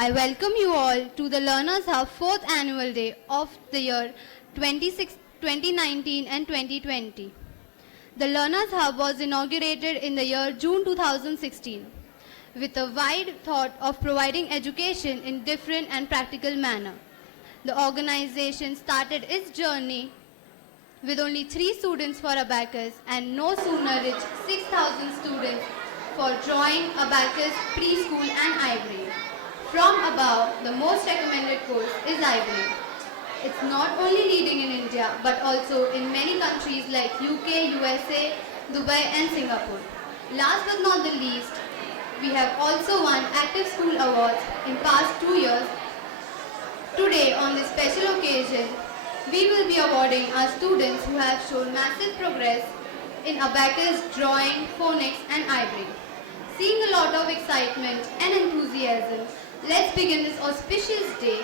I welcome you all to the Learners Hub 4th Annual Day of the year 2019 and 2020. The Learners Hub was inaugurated in the year June 2016 with a wide thought of providing education in different and practical manner. The organization started its journey with only 3 students for abacus and no sooner reached 6,000 students for drawing, abacus, preschool and ivory. From above, the most recommended course is ivory. It's not only leading in India but also in many countries like UK, USA, Dubai and Singapore. Last but not the least, we have also won Active School Awards in past 2 years. Today on this special occasion, we will be awarding our students who have shown massive progress in abacus, drawing, phonics and ivory. Seeing a lot of excitement and enthusiasm, let's begin this auspicious day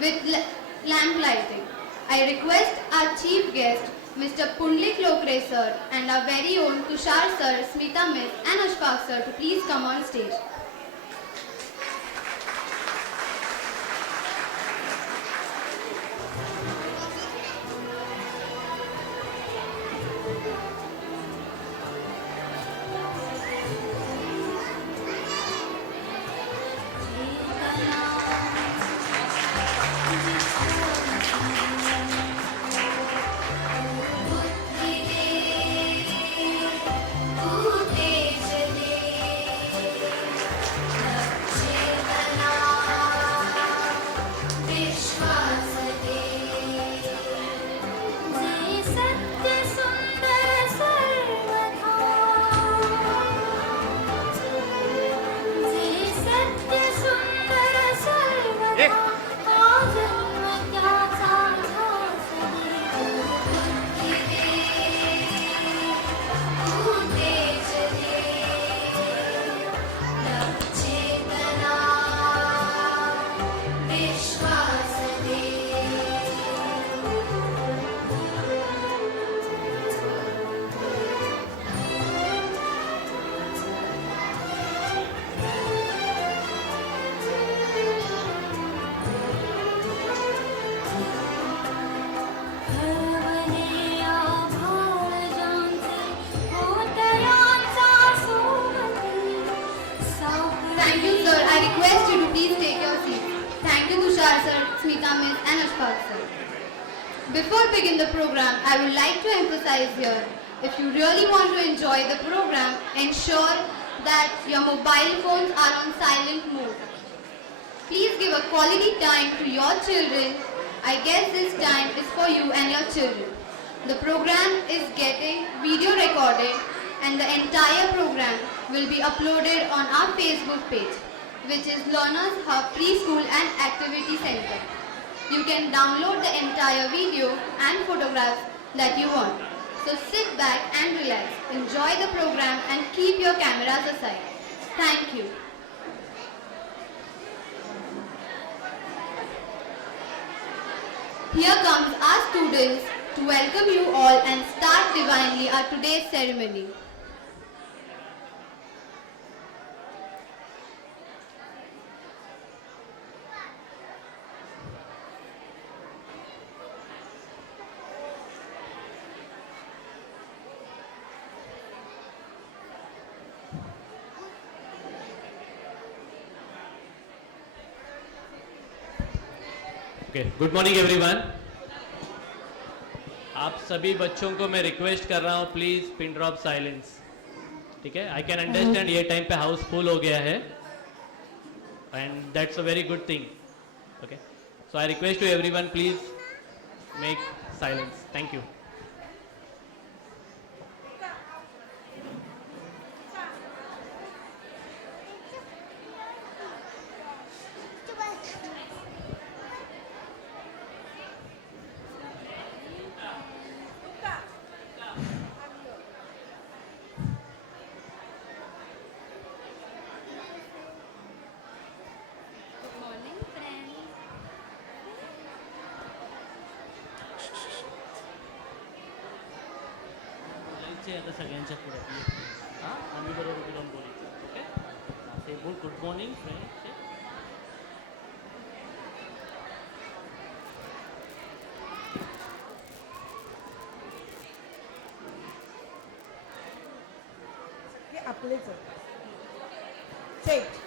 with lamp lighting. I request our chief guest, Mr. Pundlik Lokre sir and our very own Tushar sir, Smita miss and Ashfaq sir to please come on stage. Thank you, sir. I request you to please take your seat. Thank you, Tushar sir, Smita miss and Ashfaq sir. Before begin the program, I would like to emphasize here, if you really want to enjoy the program, ensure that your mobile phones are on silent mode. Please give a quality time to your children. I guess this time is for you and your children. The program is getting video recorded and the entire program will be uploaded on our Facebook page, which is Learners Hub Preschool and Activity Center. You can download the entire video and photographs that you want. So sit back and relax, enjoy the program and keep your cameras aside. Thank you. Here comes our students to welcome you all and start divinely our today's ceremony. Okay, good morning everyone. आप सभी बच्चों को मैं request कर रहा हूँ, please pin drop silence. ठीक है, आई कैन अंडरस्टैंड ये टाइम पे हाउस फुल हो गया है and that's a very good thing. Okay, so I request to everyone, please make silence. Thank you. आता सगळ्यांच्या पुढे आम्ही बरोबर बोलायचं. Okay, Say good morning, friends. हे आपलेच सेट.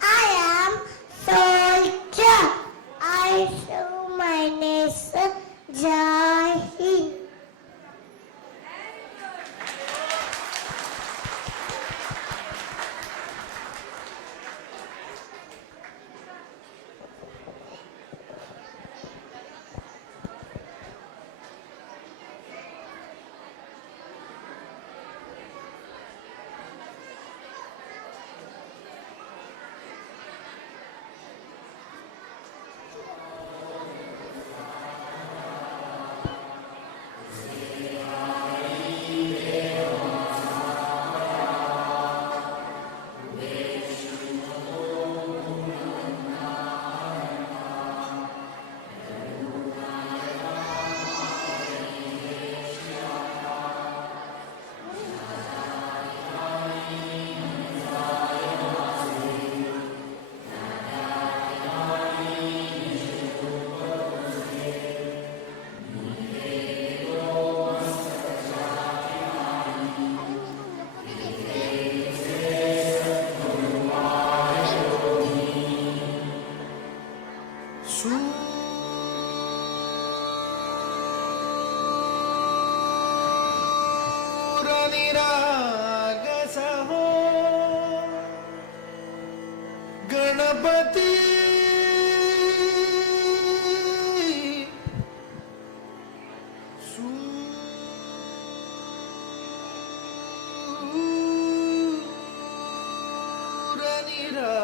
I am soldier. I show my nation. Jai Hind. निरागसहो गणपति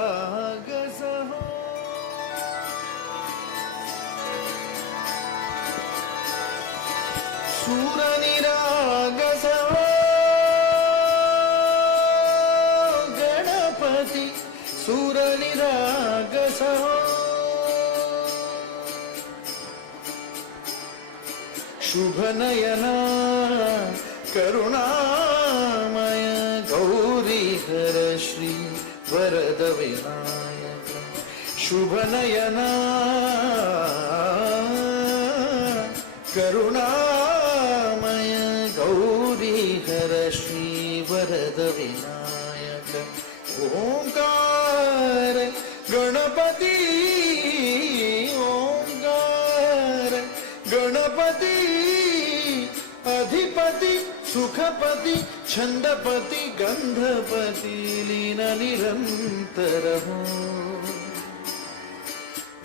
निरागसहो सूर निरागसहो गणपति सूर निरागसहो शुभ नयना करुणामय गौरी हर श्री वरद विनायक शुभ नयना करुणामय गौरी हर श्री वरद विनायक ओंकार गणपति ओंकार गणपति अधिपति सुखपति छंदपति गंधपति लीन निरंतर हो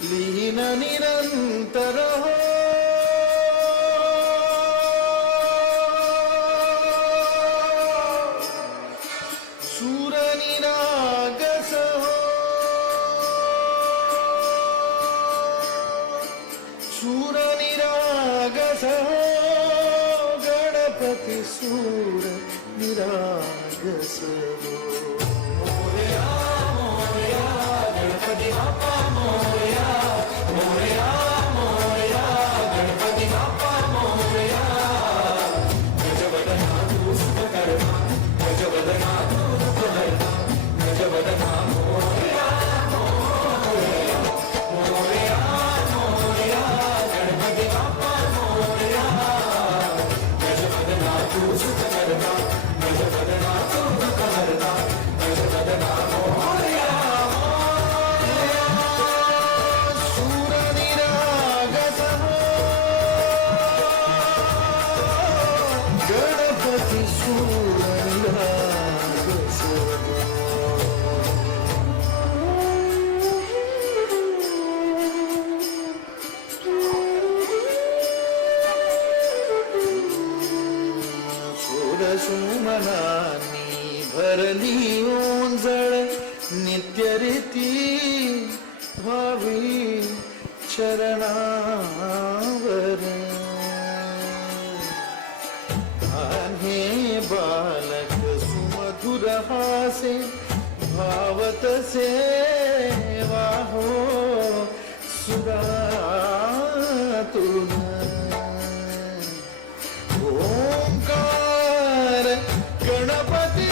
लीन निरंतर हो सूर निरागस हो सूर निरागस हो गणपति सूर निरागस हो मोरया मोरया गणपति बाप्पा मोरया मोरया मोरया गणपति बाप्पा मोरया गजवदना तू सुभकर्मा गजवदना तू सुभकर्मा गजवदना मोरया मोरया मोरया मोरया गणपति बाप्पा मोरया गजवदना तू सूर निराग सर्व सुमनानी भरली ओंजळ नित्य रीती व्हावी चरणावर हे बालक सुमधुर हासे भावत सेवा हो सुरातुन ओंकार गणपती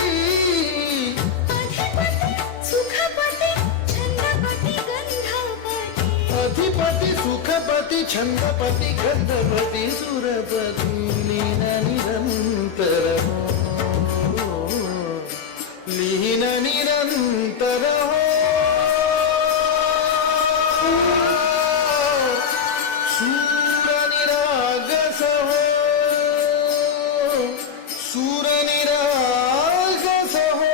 अधिपती सुखपती छंदपती गंधपती सुरपती लीन निरंतर हो लीन निरंतर हो सूर निरागस हो सूर निरागस हो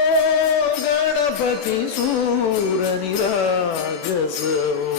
गणपती सूर निरागस हो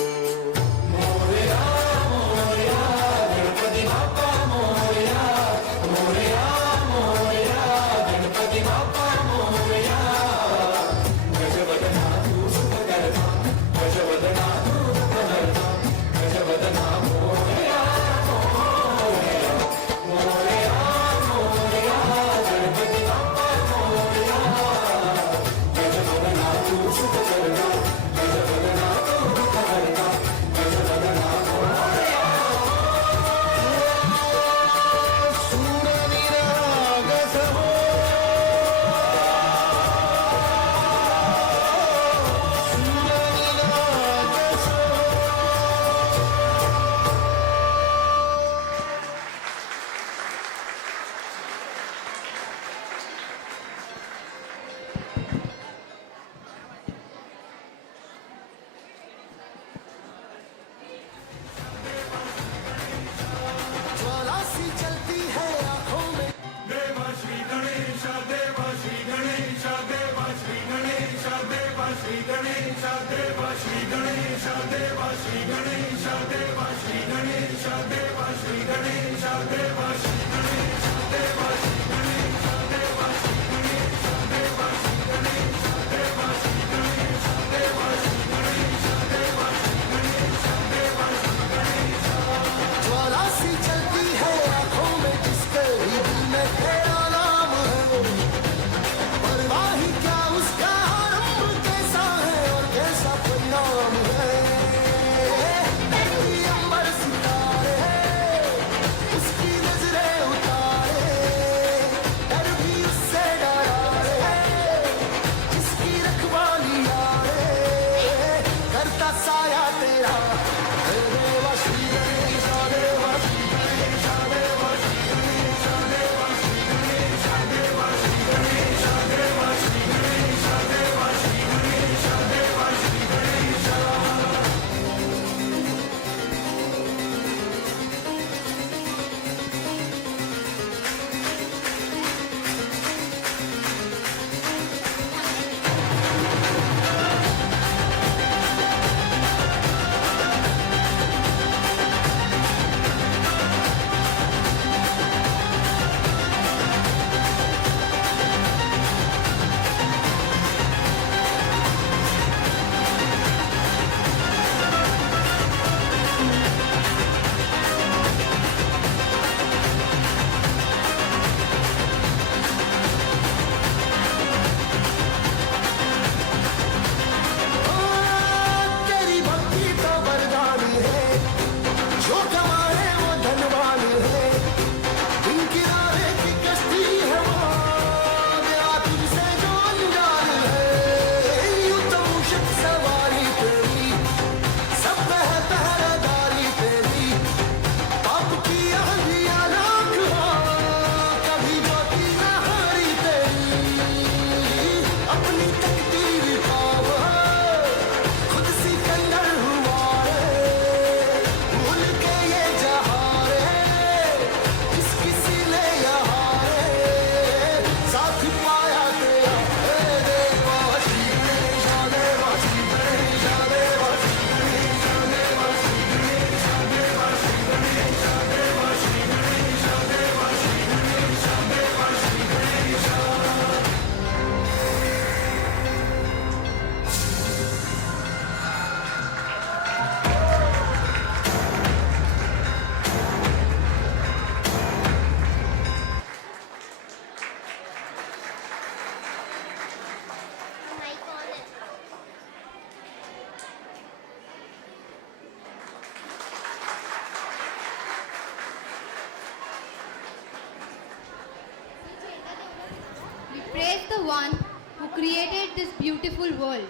the one who created this beautiful world.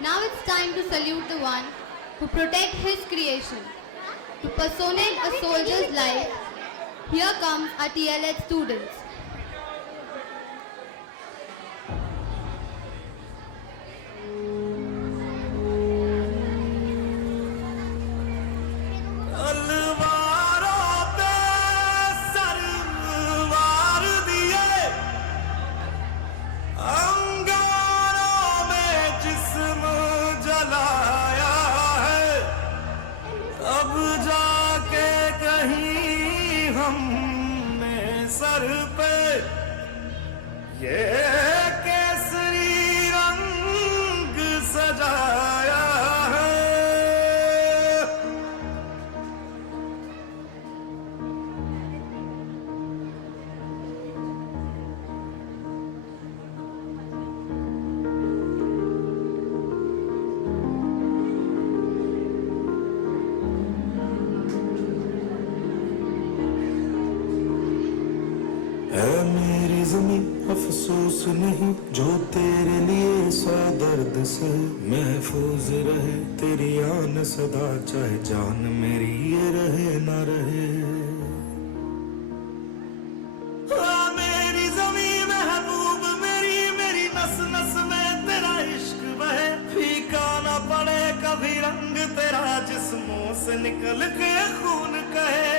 Now it's time to salute the one who protects his creation. To personate a soldier's life, here comes our TLH students. तलवारों पे सरवार दिए, अंगारों में जिस्म जलाया है, अब जाके कहीं हमने सर पे ये केसरी रंग सजाया है। है मेरी ज़मीं अफसोस नहीं जो तेरे लिए सौ दर्द से महफूज रहे तेरी आन सदा चाहे जान मेरी ये रहे ना रहे। हाँ, मेरी ज़मीं महबूब मेरी मेरी नस नस में तेरा इश्क बहे, फीका ना पड़े कभी रंग तेरा जिस्मों से निकल के खून कहे।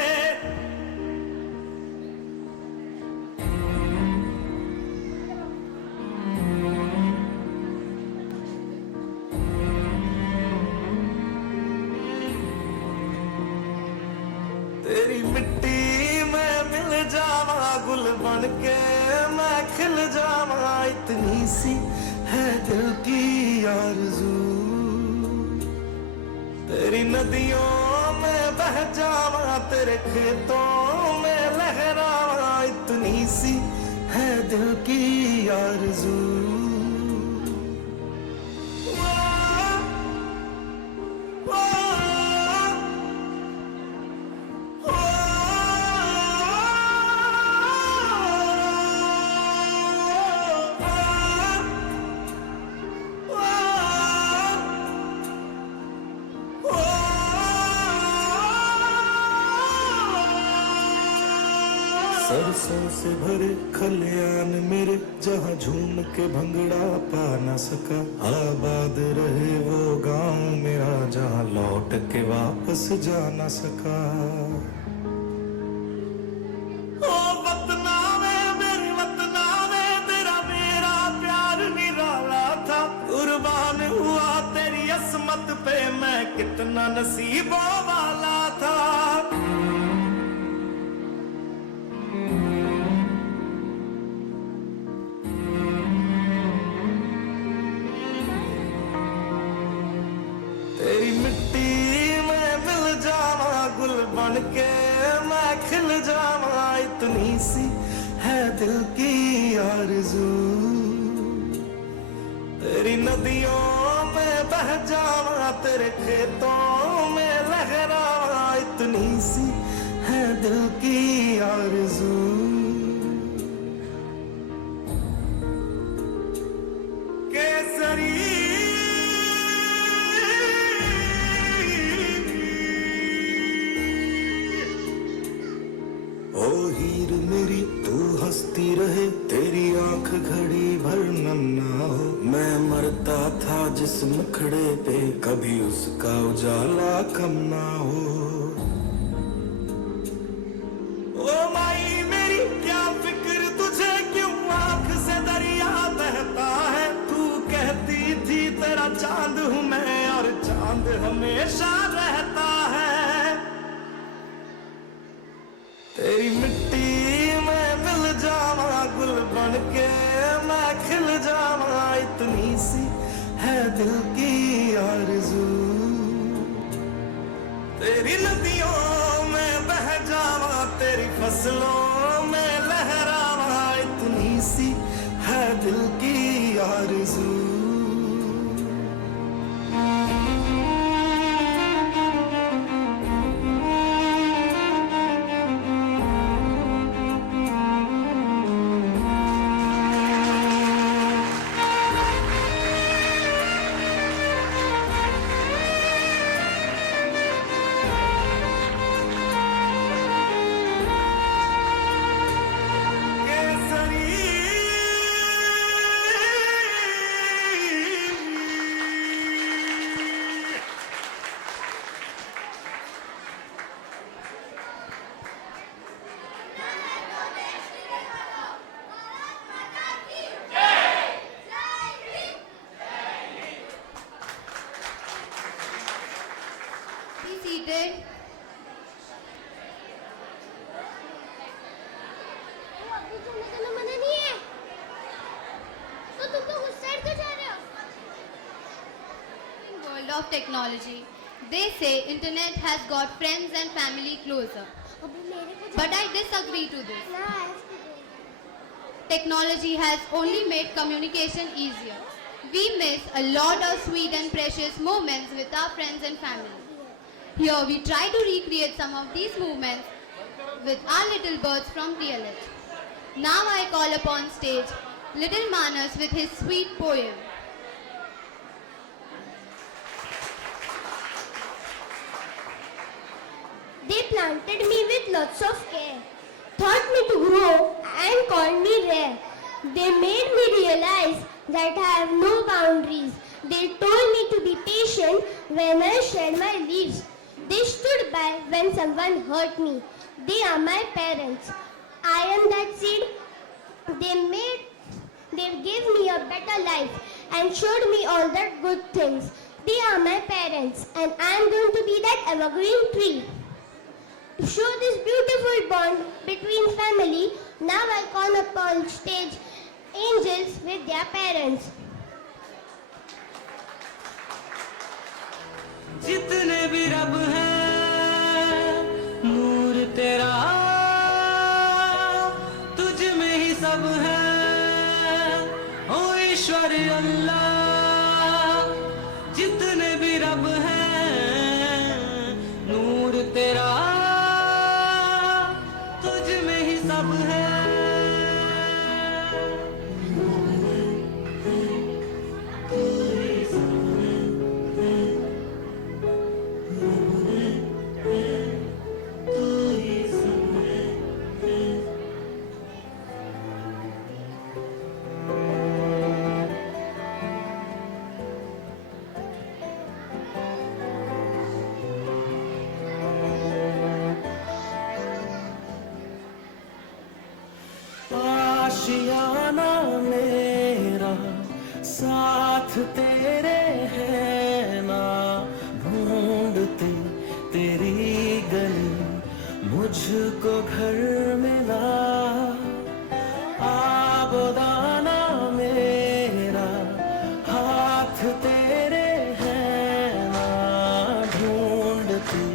तेरी मिट्टी में मिल जावा गुल बन के मैं खिल जावा, इतनी सी है दिल की आरज़ू। तेरी नदियों में बह जावा तेरे खेतों में लहरावा, इतनी सी है दिल की आरज़ू। सरसों से भरे खलियान मेरे जहाँ झूम के भंगड़ा पा न सका, आबाद रहे वो गांव मेरा जहाँ लौट के वापस जा न सका। ओ वतना में मेरी वतना में तेरा मेरा प्यार निराला था, कुर्बान हुआ तेरी असमत पे मैं कितना नसीबों वाला था। तेरी मिट्टी में मिल जावा गुल बन के मैं खिल जावा, इतनी सी है दिल की आरज़ू। तेरी नदियों में बह जावा तेरे खेतों में लहरावा, इतनी सी है दिल की आरज़ू। केसरी ओ हीर मेरी तू हंसती रहे तेरी आंख घड़ी भर नन्ना हो, मैं मरता था जिस मुखड़े पे कभी उसका उजाला कम ना हो। ओ माई मेरी क्या फिक्र तुझे क्यों आंख से दरिया बहता है, तू कहती थी तेरा चांद हूँ मैं और चांद हमेशा रहता है। तेरी मिट्टी में मिल जावा गुल बन के मैं खिल जावा, इतनी सी है दिल की आरज़ू। तेरी नदियों में बह जावा तेरी फसलों में लहरावा, इतनी सी है दिल की आरज़ू। मना नहीं है तो तुम तो उस साइड क्यों जा रहे हो? In world of technology, they say internet has got friends and family closer. अभी मेरे को But I disagree to this. ना Technology has only made communication easier. We miss a lot of sweet and precious moments with our friends and family. Here we try to recreate some of these moments with our little birds from TLH. Now I call upon stage Little Manas with his sweet poem. They planted me with lots of care, taught me to grow and called me rare. They made me realize that I have no boundaries. They told me to be patient when I shed my leaves. They stood by when someone hurt me. They are my parents. I am that seed. They gave me a better life and showed me all the good things. They are my parents and I am going to be that evergreen tree. To show this beautiful bond between family, now I call upon stage angels with their parents. जितने भी रब हैं नूर तेरा तुझ में ही सब है ओ ईश्वर अल्लाह जितने भी रब हैं नूर तेरा तुझ में ही सब है आशियाना मेरा साथ तेरे है ना ढूंढती तेरी गली मुझको घर मिला आबोदाना मेरा हाथ तेरे है ना ढूंढती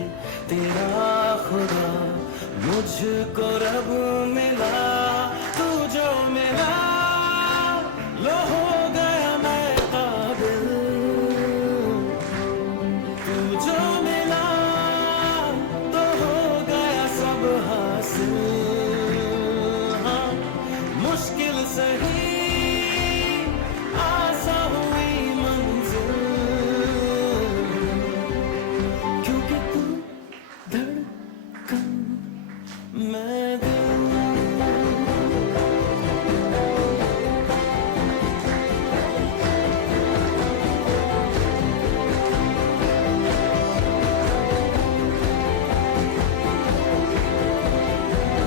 तेरा खुदा मुझको रब मिला तू जो मिला लो हो गया मैं काबिल तू जो मिला तो हो गया सब हासिल हाँ मुश्किल सही आसा हुई मंजिल क्योंकि तू धड़कन मैं दिल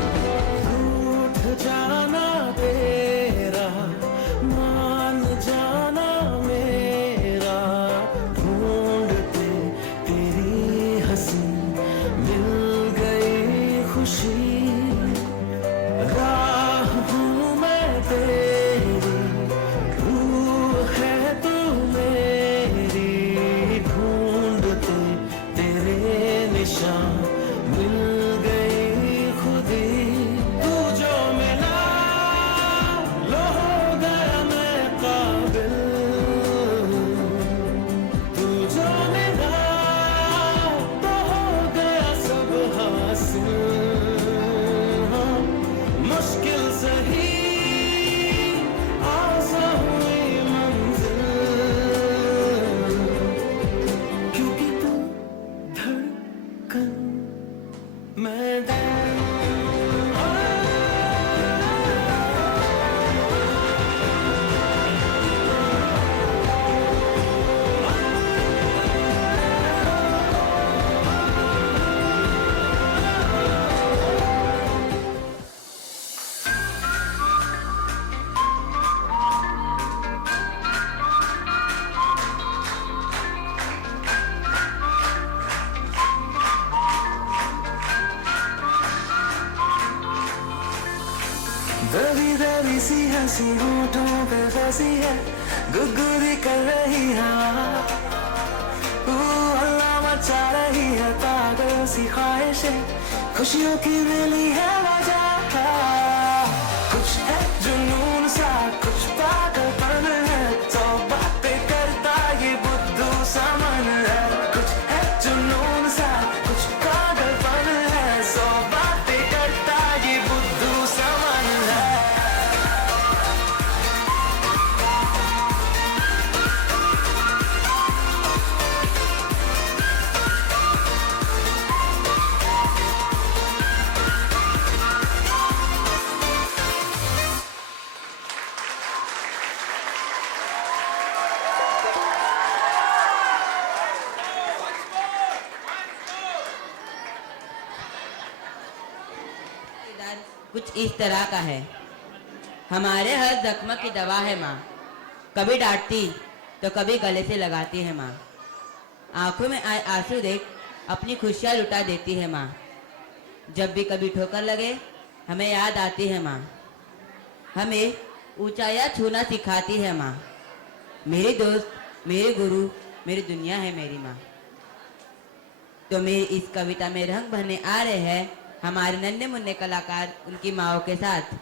रूठ जाना तेरा मान जाना मेरा ढूंढते तेरी हंसी मिल गई खुशी राह हूँ मैं तेरी रूह है तू मेरी ढूंढते तेरे निशान मिल गई खुदी तू जो मिला लो हो गया मैं काबिल तू जो मिला तो हो गया सब हासिल हाँ, मुश्किल सही आसा हुई मंजिल क्योंकि तू धड़कन मैं दिल दबी दबी सी हंसी होठों पे फंसी है, गुदगुदी कर रही है, अल्लाह मचा रही है पागल सी ख्वाहिशें, खुशियों की मिली है वजह, कुछ है जुनून सा कुछ पागलपन है, तो बातें करता ये बुद्धू सा मन है, कुछ है जुनून सा कुछ पागलपन है, सो बातें करता ये बुद्धू सा मन है। दर्द कुछ इस तरह का है, हमारे हर जख्म की दवा है माँ, कभी डांटती तो कभी गले से लगाती है माँ, आंखों में आए आंसू देख अपनी खुशियाँ लुटा देती है माँ, जब भी कभी ठोकर लगे हमें याद आती है माँ, हमें ऊंचाइयाँ छूना सिखाती है माँ, मेरी दोस्त मेरे गुरु मेरी दुनिया है मेरी माँ। तो मेरी इस कविता में रंग भरने आ रहे हैं हमारे नन्हे मुन्ने कलाकार उनकी माओं के साथ।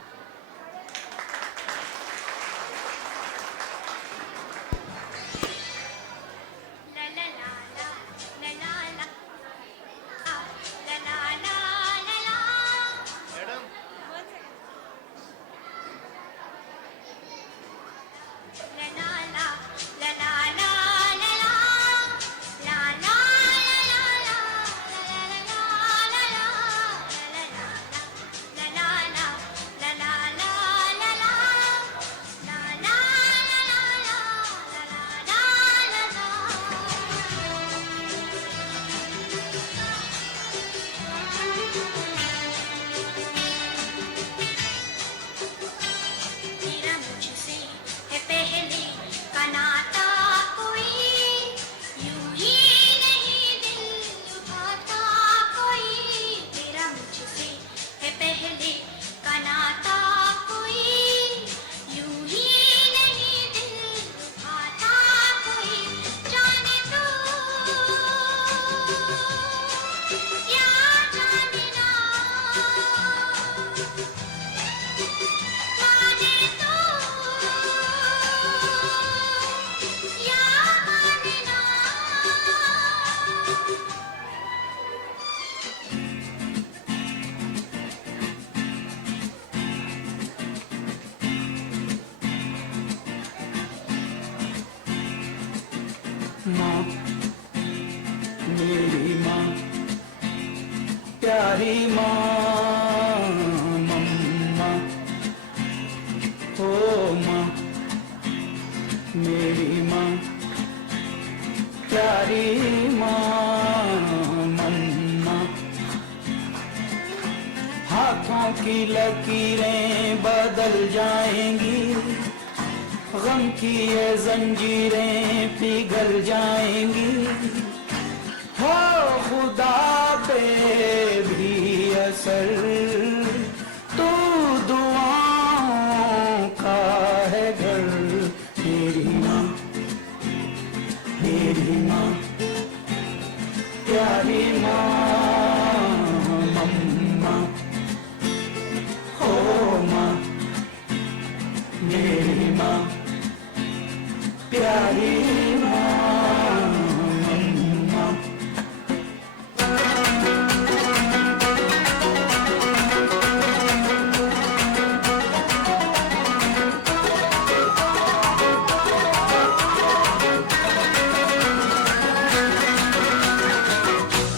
माँ मेरी माँ प्यारी माँ मम्मा, ओ माँ मेरी माँ प्यारी माँ मम्मा, हाथों की लकीरें बदल जाएंगी, गम की ये जंजीरें पिघल जाएंगी, हो खुदा पे भी असर तो दुआओं का है घर। मेरी माँ प्यारी माँ मम्मा, हो माँ मेरी माँ प्यारी माँ मम्मा।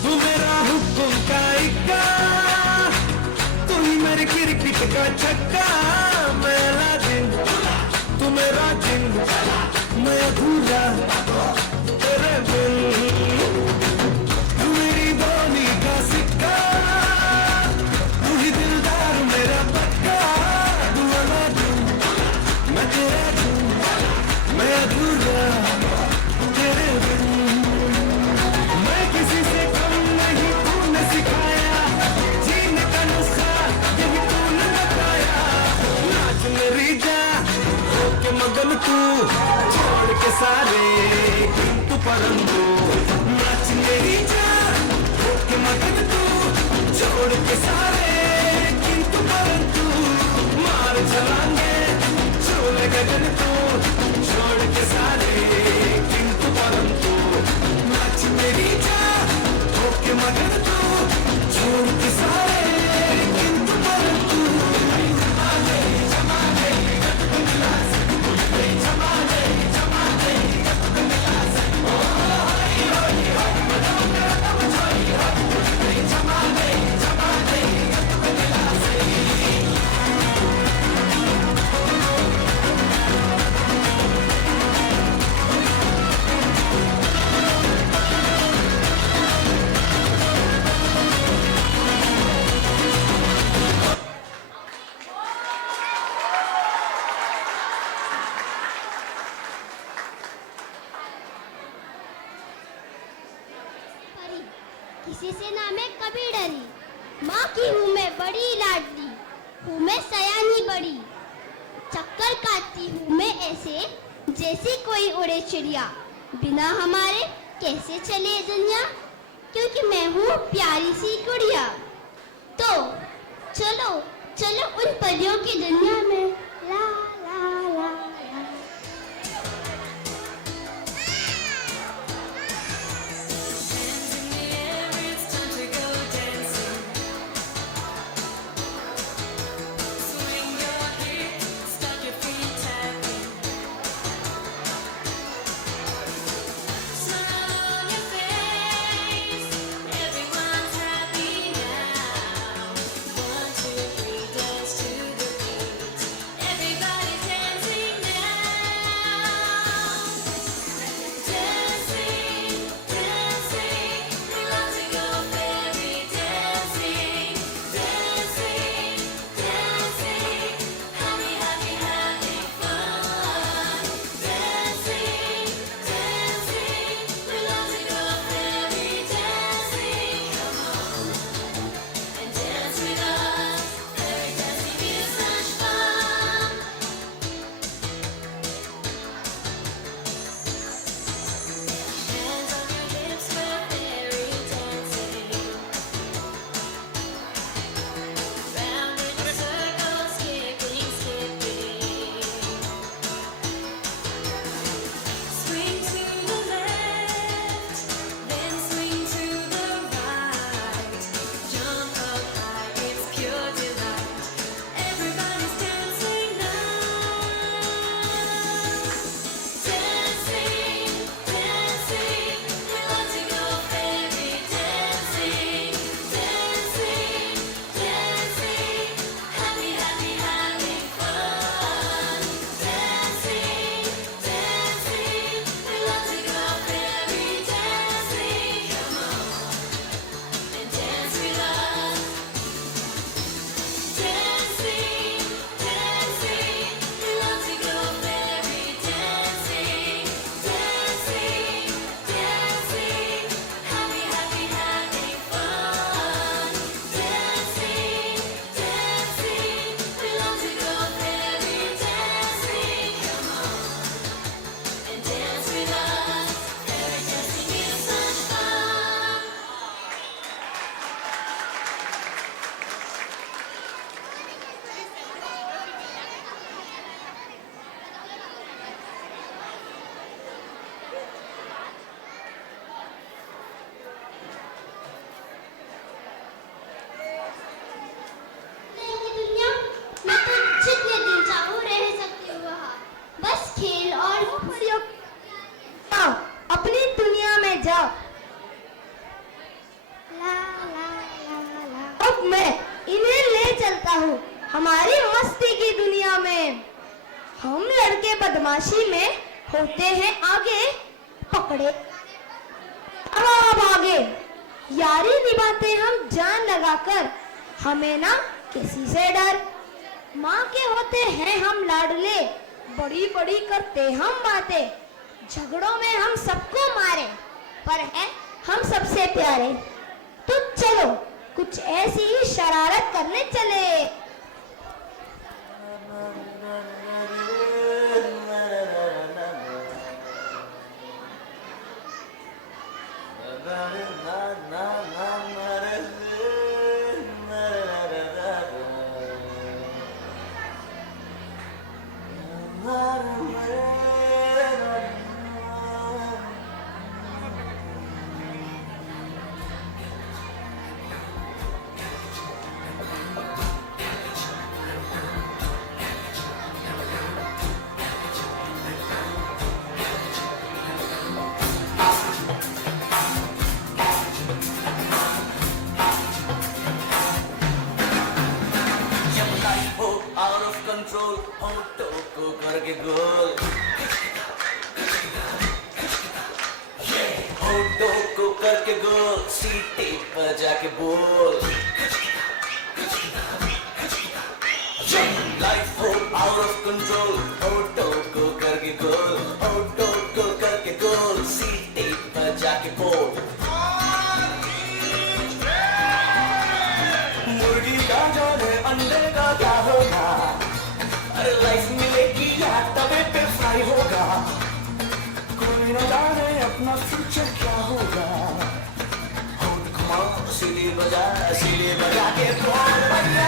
तू मेरा हुक्म का इक्का, तू ही मेरे क्रिकेट का छक्का, मेरा दिन तू मेरा दिन, मैं अधूरा तेरे बिन, तू मेरी बोली का सिक्का, तू ही दिलदार मेरा पक्का, तू वाला दिन मैं तेरा दिन, मैं अधूरा तेरे बिन, मैं किसी से कम नहीं, तूने सिखाया जीने का नुस्खा, यही तूने बताया, परंतु नाच मेरी जान होके मगन तू छोड़ के सारे किंतु परंतु मार चलांगे छोड़ गगन तू छोड़ के सारे किंतु परंतु नाच मेरी जान होके मगन तू छोड़ के सारे किंतु परंतु परी, किसी से ना मैं कभी डरी, माँ की हूँ मैं बड़ी लाडली, हूँ मैं सयानी बड़ी, चक्कर काटती हूँ मैं ऐसे जैसे कोई उड़े चिड़िया, बिना हमारे कैसे चले दुनिया, क्योंकि मैं हूँ प्यारी सी गुड़िया। तो चलो चलो उन परियों की दुनिया में, ला ला ला ला। हमारी मस्ती की दुनिया में हम लड़के बदमाशी में होते हैं आगे, पकड़े अब आगे यारी निभाते हम जान लगाकर, हमें ना किसी से डर। माँ के होते हैं हम लाडले, बड़ी बड़ी करते हम बातें, झगड़ों में हम सबको मारे पर है हम सबसे प्यारे। तो चलो कुछ ऐसी ही शरारत करने चले। कंट्रोल होठों को करके गोल होठों को करके गोल सीटी बजा के बोल लाइफ हो आउट ऑफ कंट्रोल होठों को करके गोल होठों को करके गोल सीटी बजा के बोल मुर्गी का जाने अंडे का क्या होगा अरे लाइफ मिलेगी या तवे पे फ्राई होगा कोई न जाने अपना फ्यूचर क्या होगा होठ घुमाओ सीढ़ी बजा के बोल भैया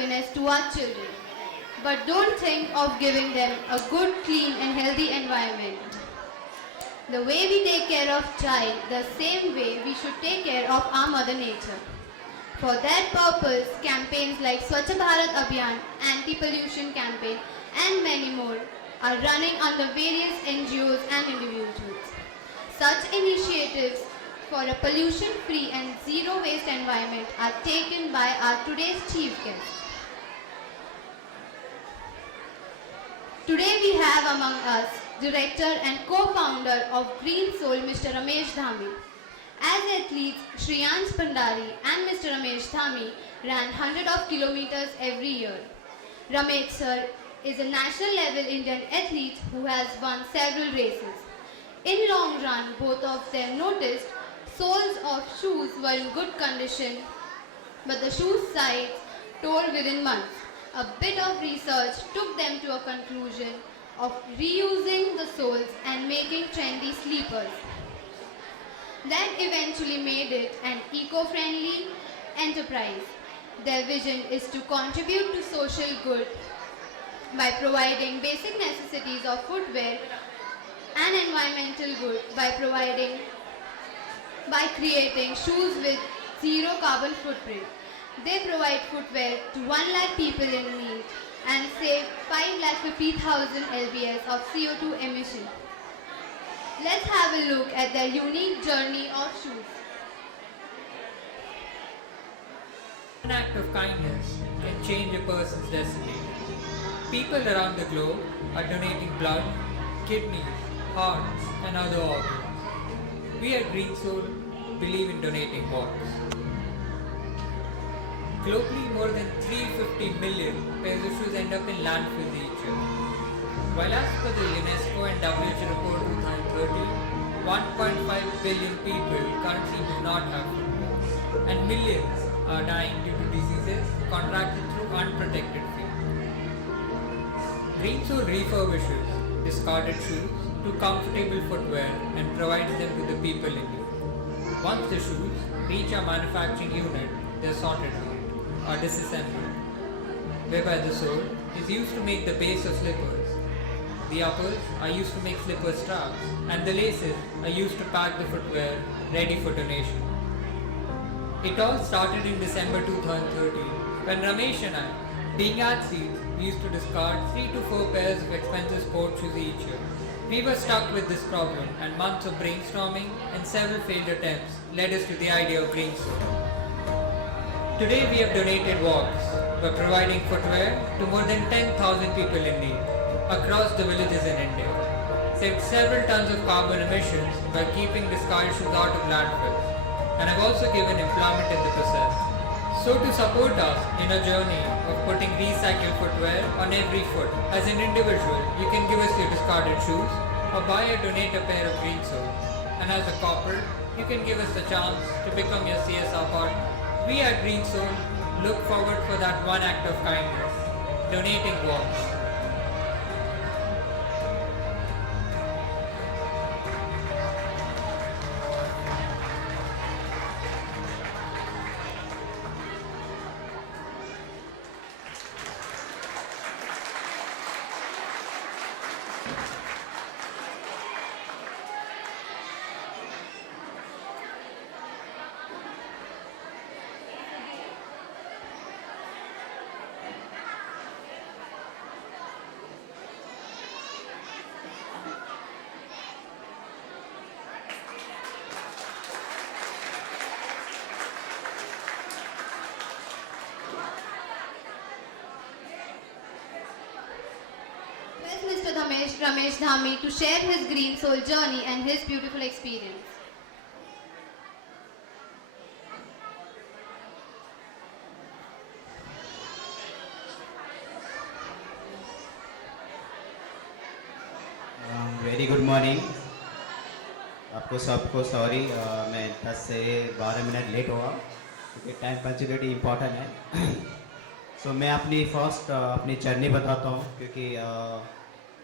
happiness to our children. But don't think of giving them a good, clean and healthy environment. The way we take care of child, the same way we should take care of our mother nature. For that purpose, campaigns like Swachh Bharat Abhiyan, anti-pollution campaign and many more are running under various NGOs and individuals. Such initiatives for a pollution-free and zero-waste environment are taken by our today's chief guest. Today we have among us Director and co-founder of Green Soul, Mr. Ramesh Dhami. As athletes, Shreyansh Pandari and Mr. Ramesh Dhami ran hundreds of kilometers every year. Ramesh sir is a national level Indian athlete who has won several races. In long run, both of them noticed soles of shoes were in good condition, but the shoe size told within months. A bit of research took them to a conclusion of reusing the soles and making trendy sleepers. Then eventually made it an eco-friendly enterprise. Their vision is to contribute to social good by providing basic necessities of footwear and environmental good by creating shoes with zero carbon footprint. They provide footwear to 1 lakh people in need and save 5,50,000 lbs of CO2 emission. Let's have a look at their unique journey of shoes. An act of kindness can change a person's destiny. People around the globe are donating blood, kidneys, hearts, and other organs. We at Green Soul believe in donating walks. Globally, more than 350 million pairs of shoes end up in landfills each year. While as per the UNESCO and WHO report 2030, 1.5 billion people currently do not have footwear, and millions are dying due to diseases contracted through unprotected feet. Green Soul refurbishes discarded shoes to comfortable footwear and provides them to the people in need. Once the shoes reach our manufacturing unit, they are sorted out or disassembled, whereby the sole is used to make the base of slippers. The uppers are used to make slipper straps, and the laces are used to pack the footwear ready for donation. It all started in December 2013 when Ramesh and I, being athletes, we used to discard 3 to 4 pairs of expensive sports shoes each year. We were stuck with this problem, and months of brainstorming and several failed attempts led us to the idea of Green Soul. Today we have donated walks by providing footwear to more than 10,000 people in need across the villages in India, saved several tons of carbon emissions by keeping discarded shoes out of landfills, and have also given employment in the process. So to support us in our journey of putting recycled footwear on every foot, as an individual, you can give us your discarded shoes or buy or donate a pair of Green Soul. And as a corporate, you can give us the chance to become your CSR partner. We at Green Soul look forward for that one act of kindness, donating walks. Mr. Ramesh Dhami to share his Green Soul journey and his beautiful experience. Very good morning आपको सबको sorry मैं 10 से 12 minute late हुआ क्योंकि time punctuality important है सो मैं अपनी first अपनी जर्नी बताता हूँ क्योंकि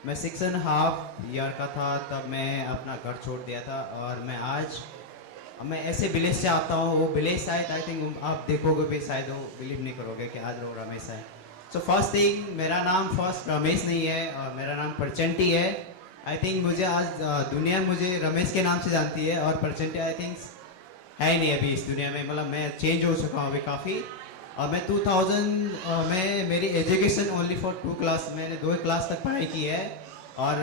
मैं 6.5 ईयर का था तब मैं अपना घर छोड़ दिया था और मैं ऐसे विलेज से आता हूँ वो विलेज शायद आई थिंक आप देखोगे भी शायद वो बिलीव नहीं करोगे कि आज वो रमेश है सो फर्स्ट थिंग मेरा नाम फर्स्ट रमेश नहीं है और मेरा नाम परचंटी है आई थिंक मुझे आज दुनिया मुझे रमेश के नाम से जानती है और परचंटी आई थिंक है ही नहीं अभी इस दुनिया में मतलब मैं चेंज हो चुका हूँ अभी काफ़ी और मैं 2000 में मेरी एजुकेशन ओनली फॉर 2 क्लास मैंने 2 क्लास तक पढ़ाई की है और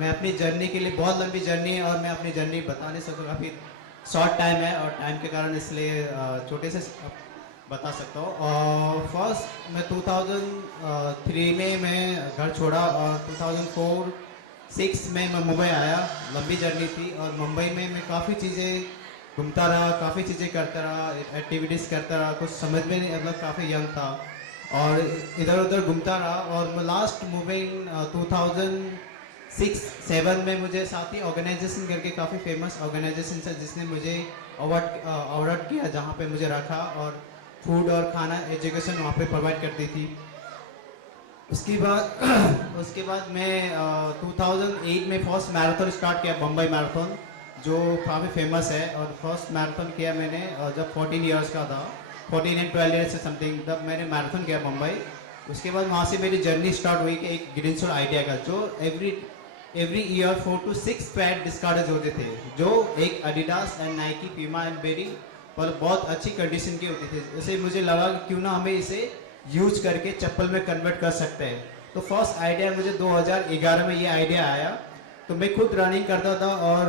मैं अपनी जर्नी के लिए बहुत लंबी जर्नी है और मैं अपनी जर्नी बता नहीं सकता काफ़ी शॉर्ट टाइम है और टाइम के कारण इसलिए छोटे से बता सकता हूँ और फर्स्ट मैं 2003 में मैं घर छोड़ा और 2004-06 में मैं मुंबई आया लंबी जर्नी थी और मुंबई में मैं काफ़ी चीज़ें घूमता रहा काफ़ी चीज़ें करता रहा एक्टिविटीज़ करता रहा कुछ समझ में नहीं मतलब काफ़ी यंग था और इधर उधर घूमता रहा और मैं लास्ट मूविंग 2006-07 में मुझे साथी ऑर्गेनाइजेशन करके काफ़ी फेमस ऑर्गेनाइजेशन है जिसने मुझे अवार्ड किया जहाँ पे मुझे रखा और फूड और खाना एजुकेशन वहाँ पे प्रोवाइड करती थी। उसके बाद मैं 2008 में फर्स्ट मैराथन स्टार्ट किया, बम्बई मैराथन, जो काफ़ी फेमस है। और फर्स्ट मैराथन किया मैंने जब 14 इयर्स का था, 14 एंड 12 ईयर्स से समथिंग, तब मैंने मैराथन किया बम्बई। उसके बाद वहाँ से मेरी जर्नी स्टार्ट हुई कि एक ग्रीन सोल आइडिया का, जो एवरी ईयर 4 to 6 पैड डिस्कार्डेज होते थे, जो एक एडिडास एंड नाइकी, पीमा एंड बेरी पर बहुत अच्छी कंडीशन के होते थे। जैसे मुझे लगा कि क्यों ना हमें इसे यूज करके चप्पल में कन्वर्ट कर सकते हैं। तो फर्स्ट आइडिया मुझे 2011 में ये आइडिया आया। तो मैं खुद रनिंग करता था और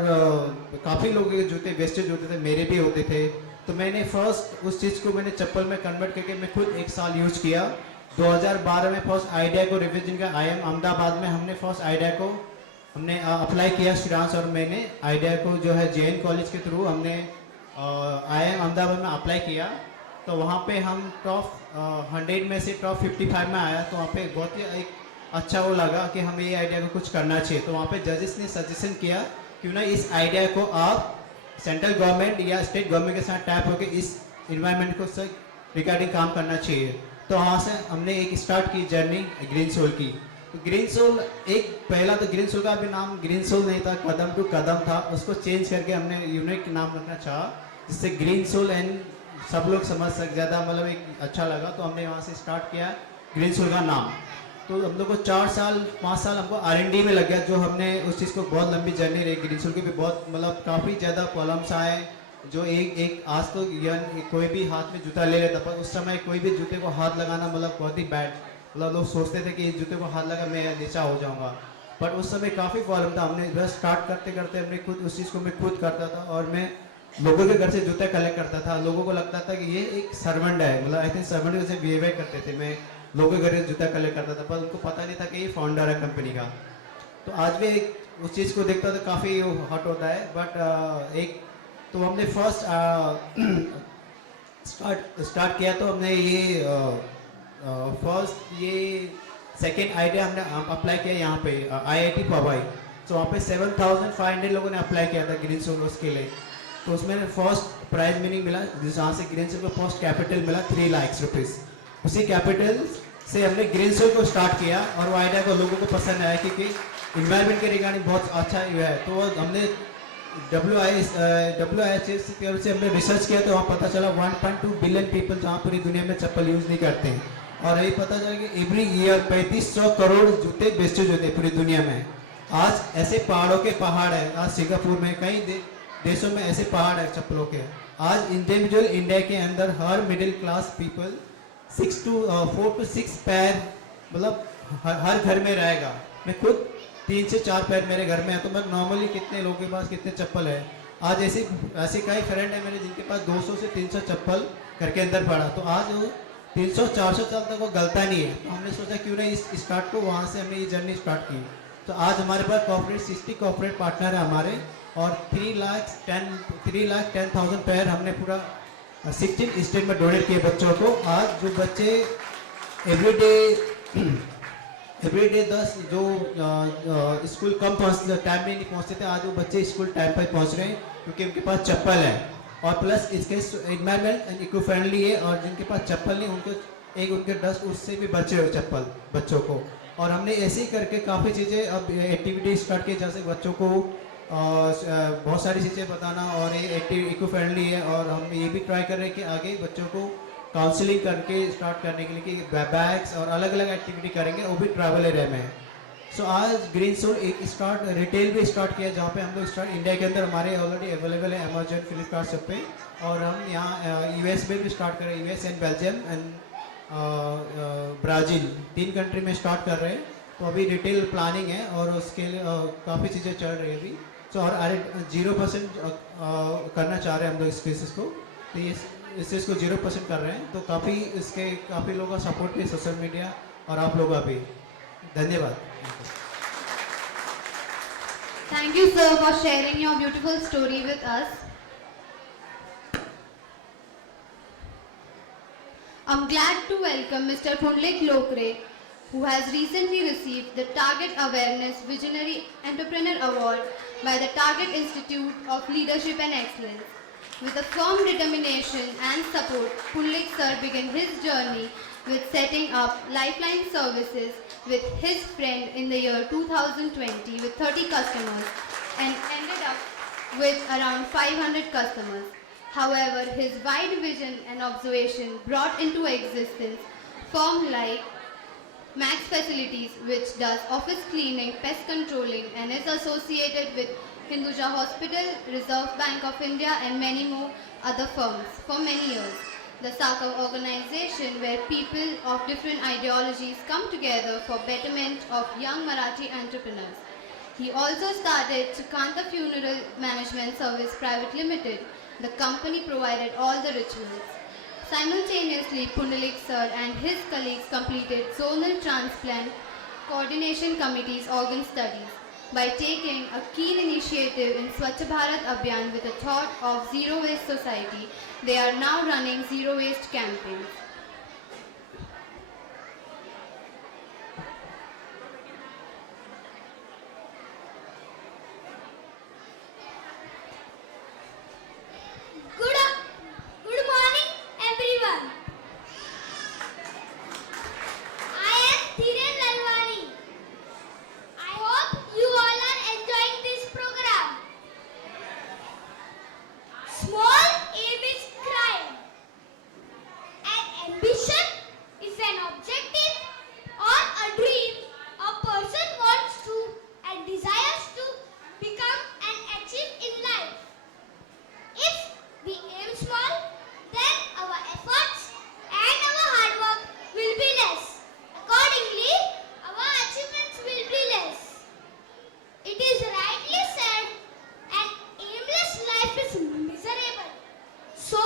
काफ़ी लोगों के जूते वेस्टेज होते थे, मेरे भी होते थे। तो मैंने फर्स्ट उस चीज़ को मैंने चप्पल में कन्वर्ट करके मैं खुद 1 साल यूज किया। 2012 में फर्स्ट आइडिया को रिविजन का IIM अहमदाबाद में हमने फर्स्ट आइडिया को हमने अप्लाई किया, श्रीरांश और मैंने आइडिया को जो है JN कॉलेज के थ्रू हमने IIM अहमदाबाद में अप्लाई किया। तो वहाँ पे हम टॉप 100 में से टॉप 55 में आया। तो वहाँ पे बहुत ही एक अच्छा वो लगा कि हमें ये आइडिया को कुछ करना चाहिए। तो वहाँ पे जजेस ने सजेशन किया क्यों ना इस आइडिया को आप सेंट्रल गवर्नमेंट या स्टेट गवर्नमेंट के साथ टैप होकर इस इन्वायरमेंट को से रिगार्डिंग काम करना चाहिए। तो वहाँ से हमने एक स्टार्ट की जर्नी ग्रीन सोल की। तो ग्रीन सोल एक पहला तो ग्रीन सोल का भी नाम ग्रीन सोल नहीं था, कदम टू कदम था। उसको चेंज करके हमने यूनिक नाम रखना चाहा, जिससे ग्रीन सोल एंड सब लोग समझ सक, ज़्यादा मतलब एक अच्छा लगा। तो हमने वहाँ से स्टार्ट किया ग्रीन सोल का नाम। तो हम लोग को 4 साल 5 साल हमको R&D में लग गया, जो हमने उस चीज़ को बहुत लंबी जर्नी रही। ग्रीन सोल के भी बहुत मतलब काफ़ी ज़्यादा प्रॉब्लम्स आए, जो एक आज तो कोई भी हाथ में जूता ले लेता, पर उस समय कोई भी जूते को हाथ लगाना मतलब बहुत ही बैड, मतलब लोग सोचते थे कि इस जूते को हाथ लगा मैं नीचा हो जाऊंगा। पर उस समय काफ़ी प्रॉब्लम था। हमने बस स्टार्ट करते करते हमने खुद उस चीज़ को मैं खुद करता था और मैं लोगों के घर से जूते कलेक्ट करता था। लोगों को लगता था कि ये एक सर्वेंट है, मतलब आई थिंक सर्वेंट जैसे बिहेवियर करते थे। मैं लोगों के घर से जूता कलेक्ट करता था, पर उनको पता नहीं था कि ये फाउंडर है कंपनी का। तो आज भी उस चीज़ को देखता तो काफ़ी हॉट होता है। बट एक तो हमने फर्स्ट स्टार्ट किया, तो हमने ये फर्स्ट ये सेकेंड आइडिया हमने अप्लाई किया यहाँ पे IIT पवाई। तो वहाँ पे 7,500 लोगों ने अप्लाई किया था ग्रीन सोल के लिए। तो उसमें फर्स्ट प्राइज मनी मिला, जहाँ से ग्रीन सोल को फर्स्ट कैपिटल मिला 3 लाख रुपीज़। उसी कैपिटल से हमने ग्रीन सोल को स्टार्ट किया और वो आइडिया को लोगों को पसंद आया क्योंकि इन्वायरमेंट के रिगार्डिंग बहुत अच्छा है। तो हमने WIHS की तरफ से हमने रिसर्च किया, तो वहाँ पता चला 1.2 बिलियन पीपल जहाँ पूरी दुनिया में चप्पल यूज़ नहीं करते हैं। और ये पता चला कि एवरी ईयर 3500 करोड़ जूते वेस्टेज होते हैं पूरी दुनिया में। आज ऐसे पहाड़ों के पहाड़ है, आज सिंगापुर में कई देशों में ऐसे पहाड़ है चप्पलों के। आज इंडिविजुअल इंडिया के अंदर हर मिडिल क्लास पीपल 4 to 6 पैर मतलब हर घर में रहेगा। मैं खुद 3 से 4 पैर मेरे घर में है। तो मैं नॉर्मली कितने लोगों के पास कितने चप्पल है, आज ऐसे कई फ्रेंड है मेरे जिनके पास 200 से 300 चप्पल घर के अंदर पड़ा। तो आज वो 300-400 साल तक वो गलता नहीं है। तो हमने सोचा क्यों नहीं इस स्टार्ट को वहाँ से हमने ये जर्नी स्टार्ट की। तो आज हमारे पास 60 कॉर्पोरेट पार्टनर है हमारे, और 3,10,000 पैर हमने पूरा 16 स्टेट में डोनेट किए बच्चों को। आज जो बच्चे एवरीडे 10 जो स्कूल कम पहुँचते, टाइम में नहीं पहुँचते थे, आज वो बच्चे स्कूल टाइम पर पहुँच रहे हैं क्योंकि उनके पास चप्पल है। और प्लस इसके इन्वायरमेंट एंड इको फ्रेंडली है। और जिनके पास चप्पल नहीं उनको उनके डस्ट उससे भी बचे हुए चप्पल बच्चों को। और हमने ऐसे ही करके काफ़ी चीज़ें अब एक्टिविटी स्टार्ट की, जैसे बच्चों को बहुत सारी चीज़ें बताना, और ये इको फ्रेंडली है। और हम ये भी ट्राई कर रहे हैं कि आगे बच्चों को काउंसलिंग करके स्टार्ट करने के लिए कि बैग्स और अलग अलग एक्टिविटी करेंगे, वो भी ट्रैवल एरिया में। सो आज ग्रीन सोल एक रिटेल भी स्टार्ट किया, जहाँ पे हम लोग इंडिया के अंदर हमारे ऑलरेडी अवेलेबल है अमेजन, फ्लिपकार्ट सब पे। और हम यहाँ US में भी स्टार्ट कर रहे हैं, US and Belgium and Brazil 3 country में स्टार्ट कर रहे हैं। तो अभी रिटेल प्लानिंग है और उसके लिए काफ़ी चीज़ें चल रही है अभी। सो और 0% करना चाह रहे हैं हम लोग इस केसेस को। तो ये इस चीज़ को 0% कर रहे हैं। तो काफ़ी लोगों का सपोर्ट भी सोशल मीडिया और आप लोगों का भी धन्यवाद। Thank you, sir, for sharing your beautiful story with us. I'm glad to welcome Mr. Pundlik Lokre, who has recently received the Target Awareness Visionary Entrepreneur Award by the Target Institute of Leadership and Excellence. With a firm determination and support, Punlik sir began his journey with setting up Lifeline services with his friend in the year 2020 with 30 customers and ended up with around 500 customers. However, his wide vision and observation brought into existence firms like Max Facilities, which does office cleaning, pest controlling, and is associated with Hinduja Hospital, Reserve Bank of India, and many more other firms for many years. The SACA organization, where people of different ideologies come together for betterment of young Marathi entrepreneurs. He also started Chikanta Funeral Management Service Private Limited. The company provided all the rituals. Simultaneously, Punalik sir and his colleagues completed zonal transplant coordination committee's organ studies. By taking a keen initiative in Swachh Bharat Abhiyan with a thought of Zero Waste Society, they are now running Zero Waste campaigns. Good morning, everyone. I am Dhiren Lalwani. I hope you all are enjoying this program. Small aim is crime. An ambition is an objective or a dream a person wants to and desires to become and achieve in life. If we aim small, then our efforts and our hard work will be less. Accordingly, our achievements will be less. It is rightly said, an aimless life is miserable. So,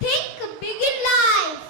think big in life.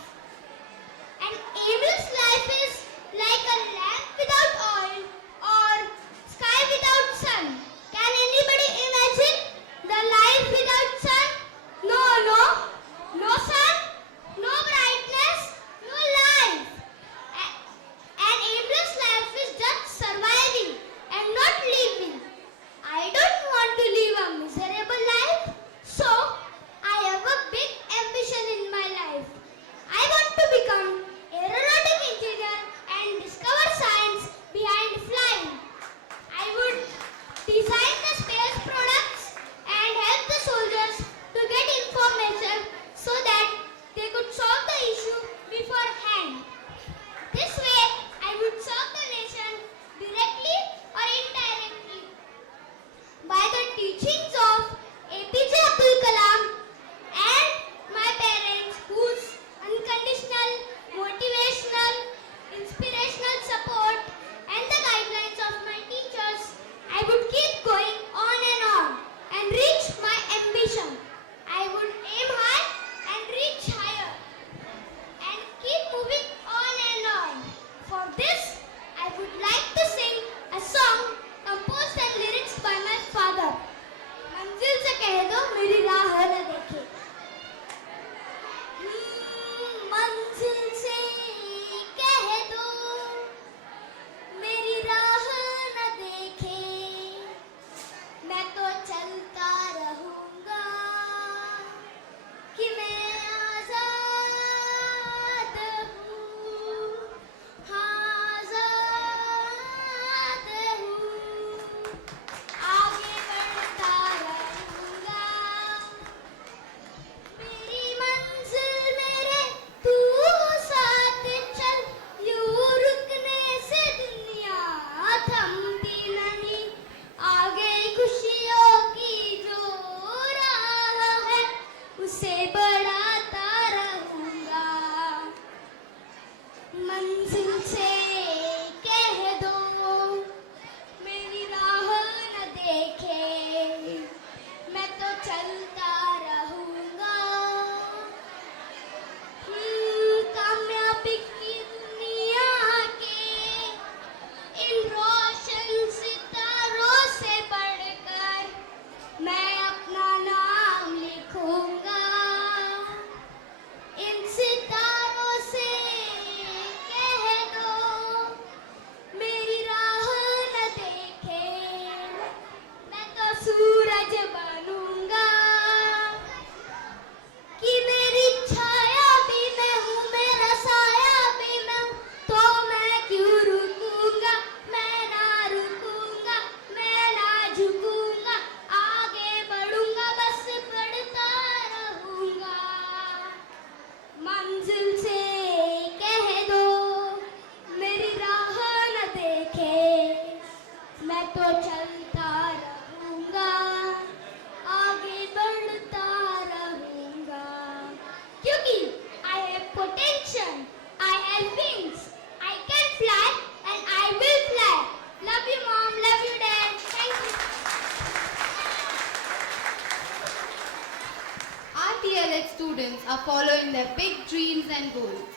their big dreams and goals.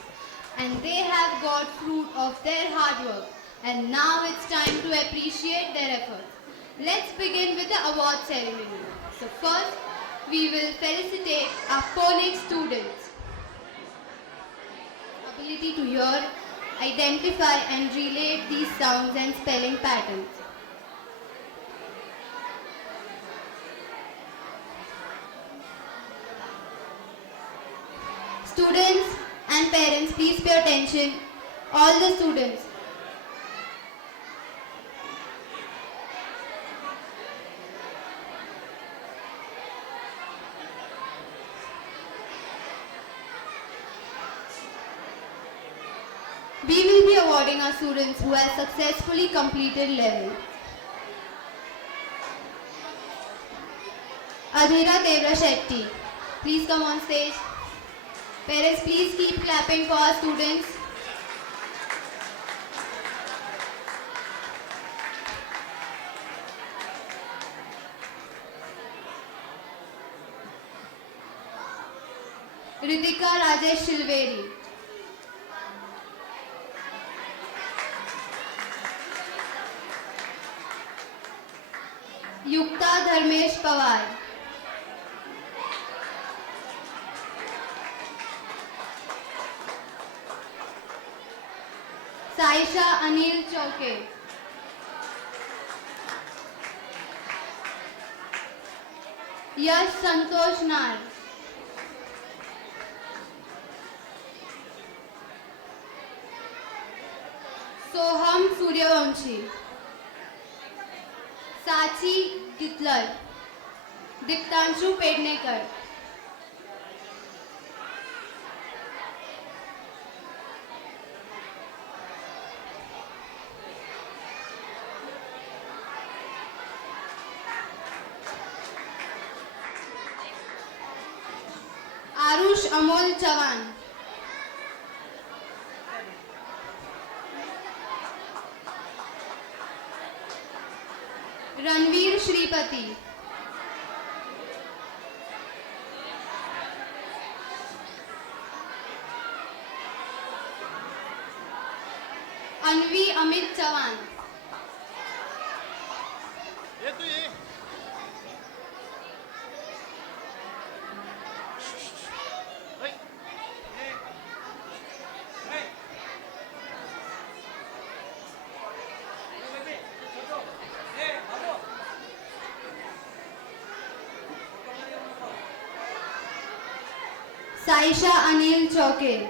And they have got fruit of their hard work. And now it's time to appreciate their efforts. Let's begin with the award ceremony. So first, we will felicitate our phonics students. Ability to hear, identify and relate these sounds and spelling patterns. Students and parents, please pay attention. All the students. We will be awarding our students who have successfully completed level. Adhira Devra Shetty, please come on stage. Parents, please keep clapping for our students. Ritika Rajesh Shilveri. Yukta Dharmesh Pawar. Saisha Anil Chauke. Yash Santosh Nar. Soham Suryavanshi. Sachi Gitlar. Diptanshu Pednekar. Arush Amol Chavan. Ranveer Shripati. Anvi Amit Chavan. Saisha Anil Chauke.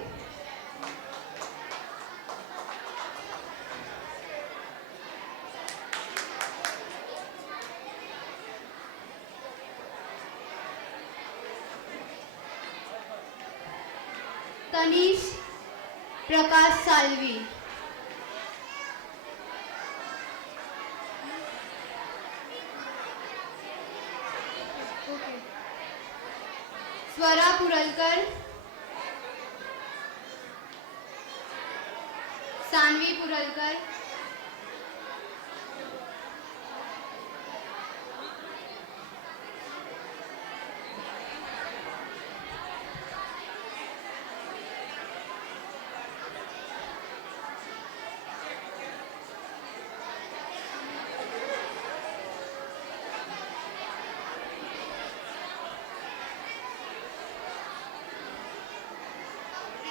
Tanish Prakash Salvi. Swara Puralkar. Sanvi Puralkar.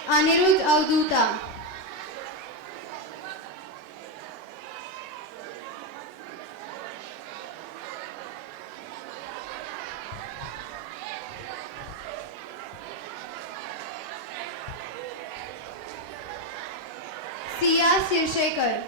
Anirudh Avduta. Sia Shirshekar.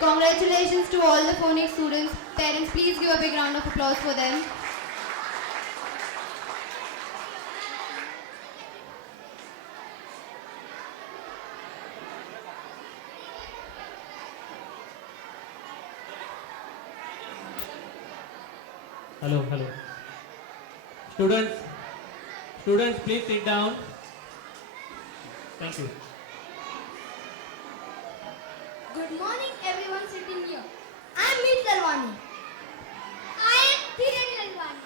Congratulations to all the phonics students. Parents, please give a big round of applause for them. Hello. Students, please sit down. Thank you. Good morning, everyone sitting here. I am Meet Lalwani. I am Dhirani Lalwani.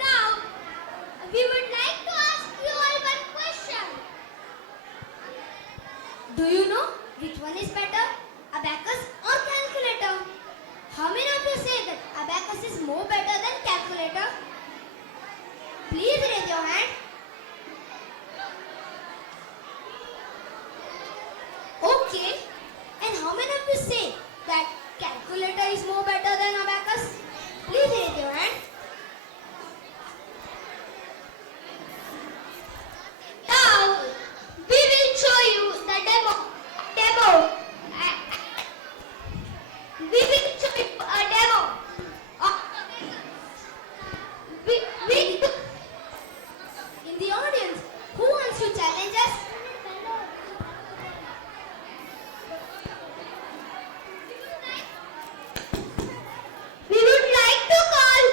Now, we would like to ask you all one question. Do you know which one is better, abacus or calculator? How many of you say that abacus is more better than calculator? Please raise your hand. Okay. And how many of you say that calculator is more better than abacus? Please raise your hand. Now, we will show you the demo. We will show you a demo. In the audience, who wants to challenge us? We would like to call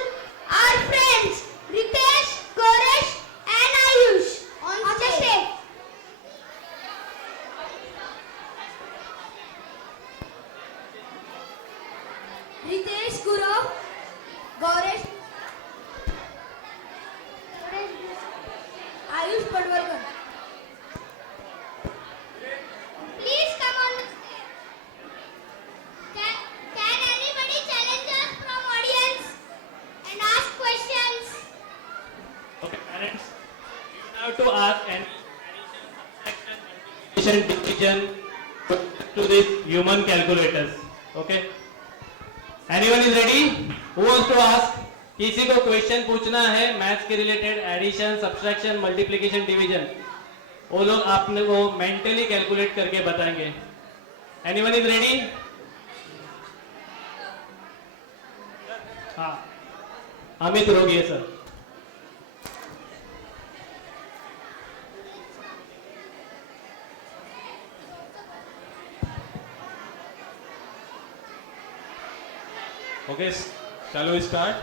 our friends Ritesh, Goresh and Ayush on the stage. Ritesh, Guru, Goresh, Ayush Padwarkar. Please come on the stage. Can anybody challenge us from audience and ask questions? Okay, parents, you have to ask any addition, division to these human calculators. Okay? Anyone is ready? Who wants to ask? किसी को question पूछना है maths के रिलेटेड, addition, subtraction, multiplication, division, वो लोग आपने वो मेंटली कैलकुलेट करके बताएंगे. Anyone is ready? हाँ, अमित रोगिए sir. Okay, shall we start?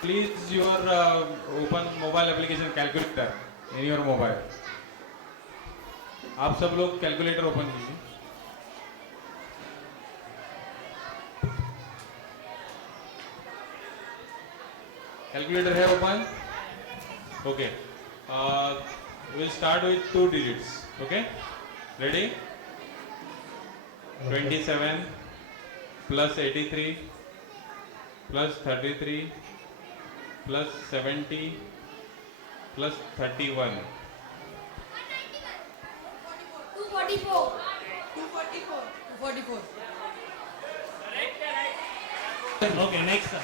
Please your open mobile application calculator in your mobile. आप सब लोग कैलकुलेटर ओपन कीजिए. कैलकुलेटर है open? Okay. We'll start with 2 digits. Okay? Ready? 27 plus 83 plus 33 plus 70 plus 31. 244. 244. Okay, next sir.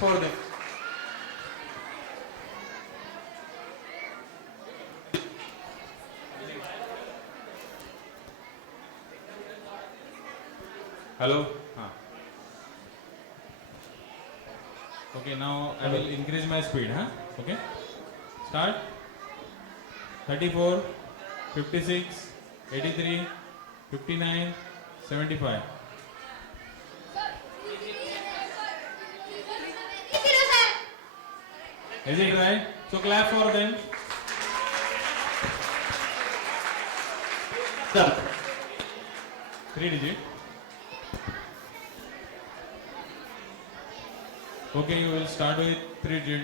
For them. Hello? Okay, now I will increase my speed, huh? Okay? Start. 34, 56, 83, 59, 75. Is it right? So clap for them. Sir. 3 digit. Okay, you will start with 3 digit.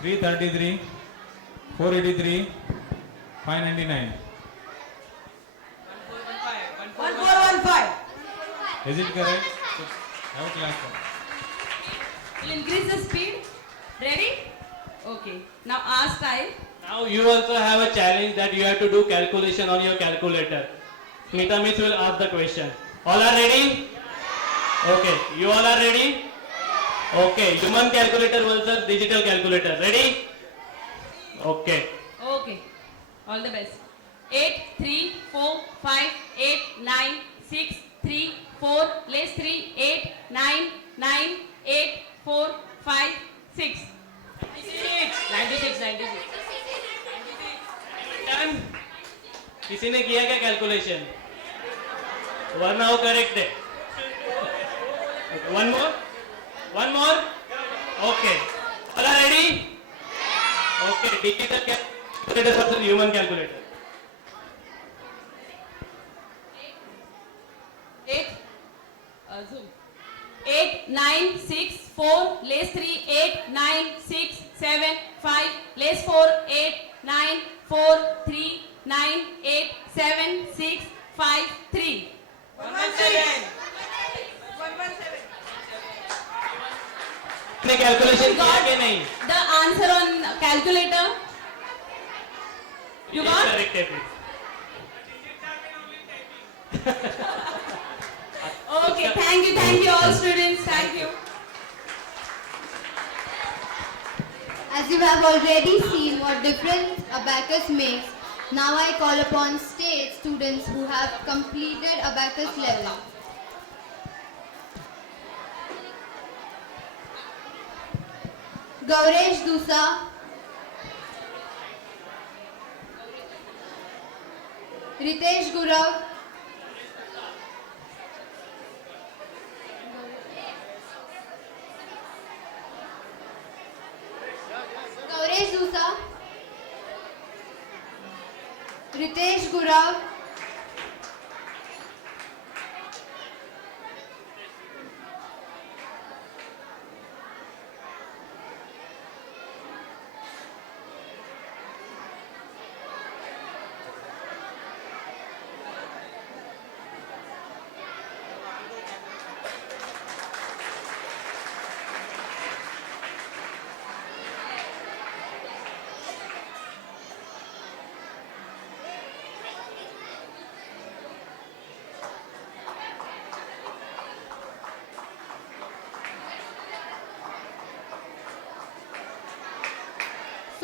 333, 483, 599. 1415. Is it correct? So, have a class for. We'll increase the speed. Ready? Okay. Now ask time. Now you also have a challenge that you have to do calculation on your calculator. Smita Miss will ask the question. All are ready? Okay. You all are ready? Okay. Human calculator versus digital calculator. Ready? Okay. Okay. All the best. 8, 3, 4, 5, 8, 9, 6, 3, 4, less 3, 8, 9, 9, 8, 4, 5, 6. 96, 96. Done? किसी ने किया क्या calculation? वरना वो correct है. Okay, one more. One more. Okay. All are ready? Okay. Digital calculator versus human calculator. 8, 9, 6, 4, less 3, 8, 9, 6, 7, 5, less 4, 8, 9, 4, 3, 9, 8, 7, 6, 5, 3. 117. 117. ने calculation किया got कि नहीं? the answer on calculator? You got? Corrected it. Okay, thank you all students, thank you. As you have already seen what difference abacus makes, now I call upon state students who have completed abacus level. Gauresh Dusa, Ritesh Gurav, Gauresh Dusa, Ritesh Gurav,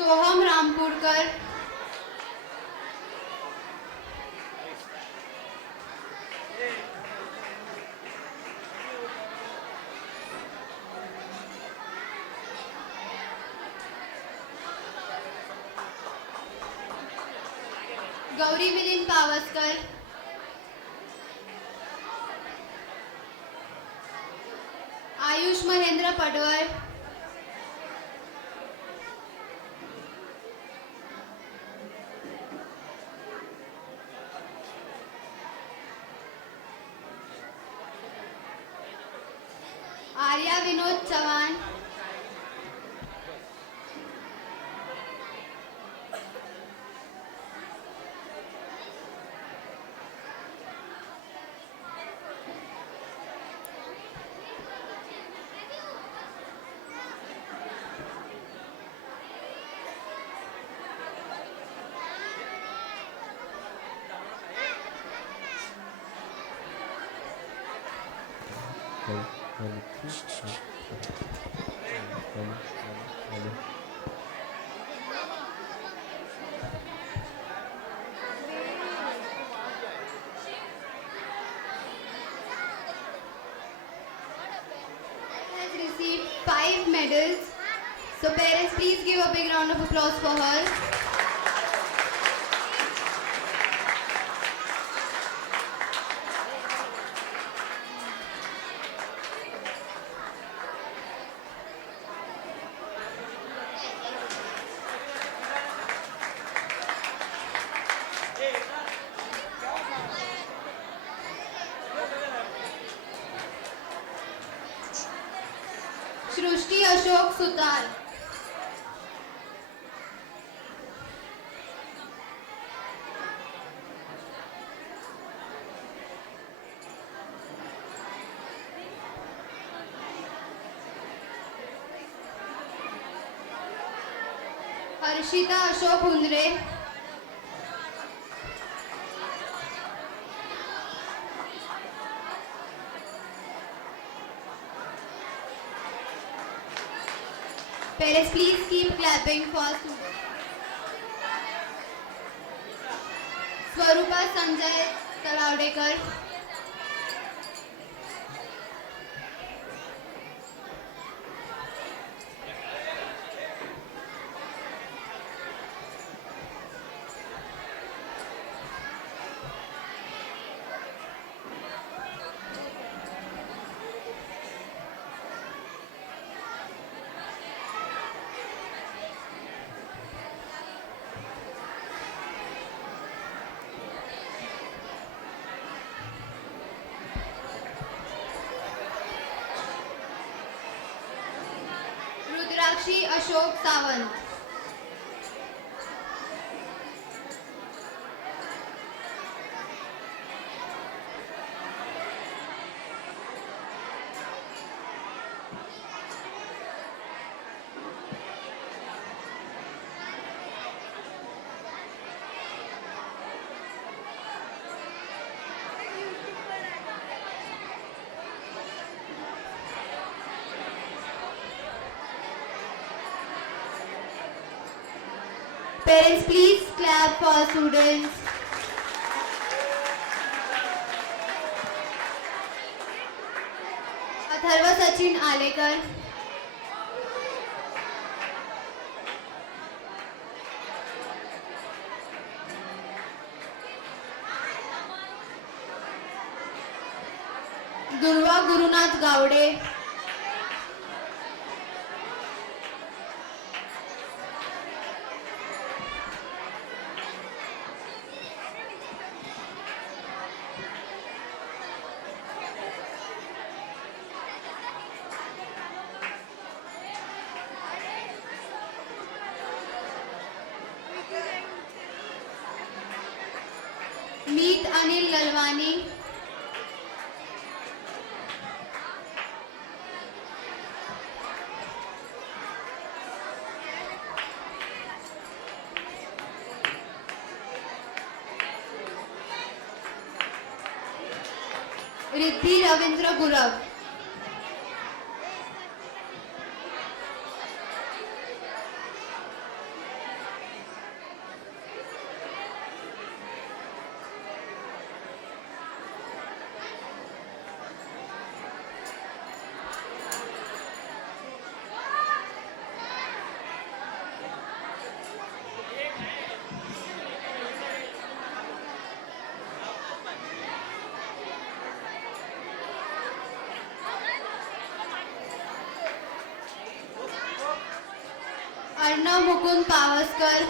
Soham रामपुरकर, Gauri Milind Pawaskar, Ayush Mahendra पडवर, Arya Vinod Chauhan, has received 5 medals. So parents, please give a big round of applause for her. Srishti Ashok Sutar, Harshita Ashok हुंदरे, parents, please keep clapping for students. Swarupa Sanjay तलावडेकर, Sakshi Ashok Sawant. Parents, please clap for students. Atharva Sachin Alekar. Durva Gurunath Gaude. Meet Anil Lalwani. Riddhi Ravindra Gurav. Arnav Mukund Pavaskar.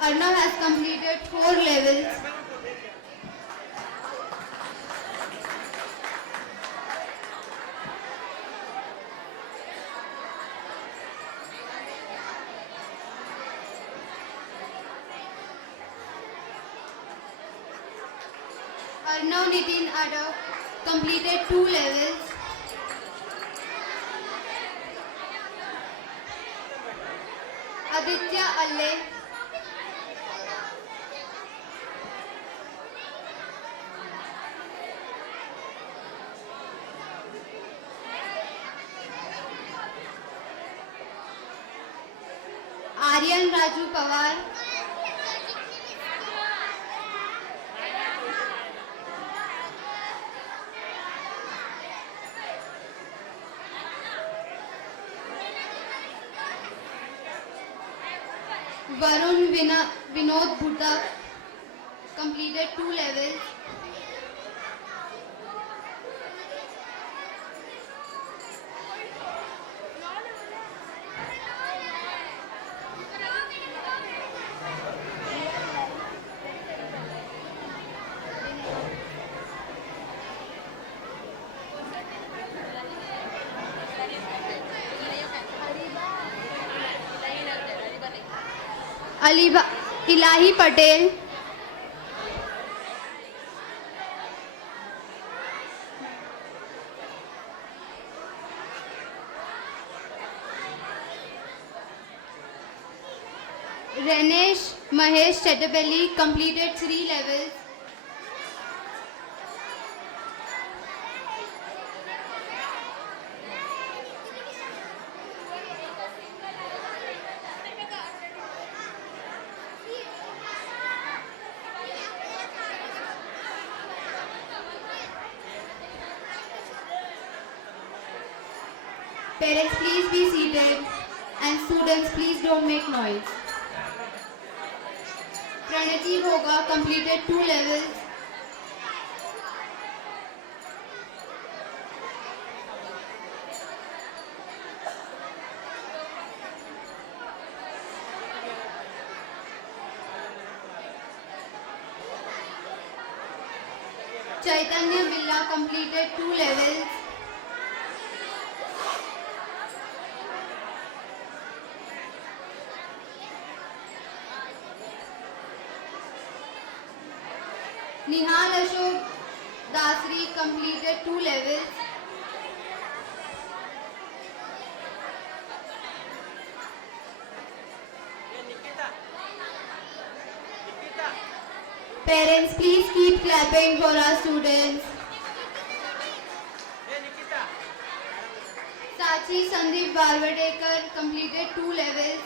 Arnav has completed 4 levels. Arnav Nitin Adav completed 2 levels. Aditya Alle. Aryan Raju Pawar. Varun Vinod Bhutta completed 2 levels. Ilahi Patel. Renesh Mahesh Chetapalli completed 3 levels. Parents, please be seated, and students, please don't make noise. Pranati Bhoga completed 2 levels. Chaitanya Billa completed 2 levels. Nihal Ashok Dasri completed 2 levels. Parents, please keep clapping for our students. Sachi Sandeep Barwadekar completed 2 levels.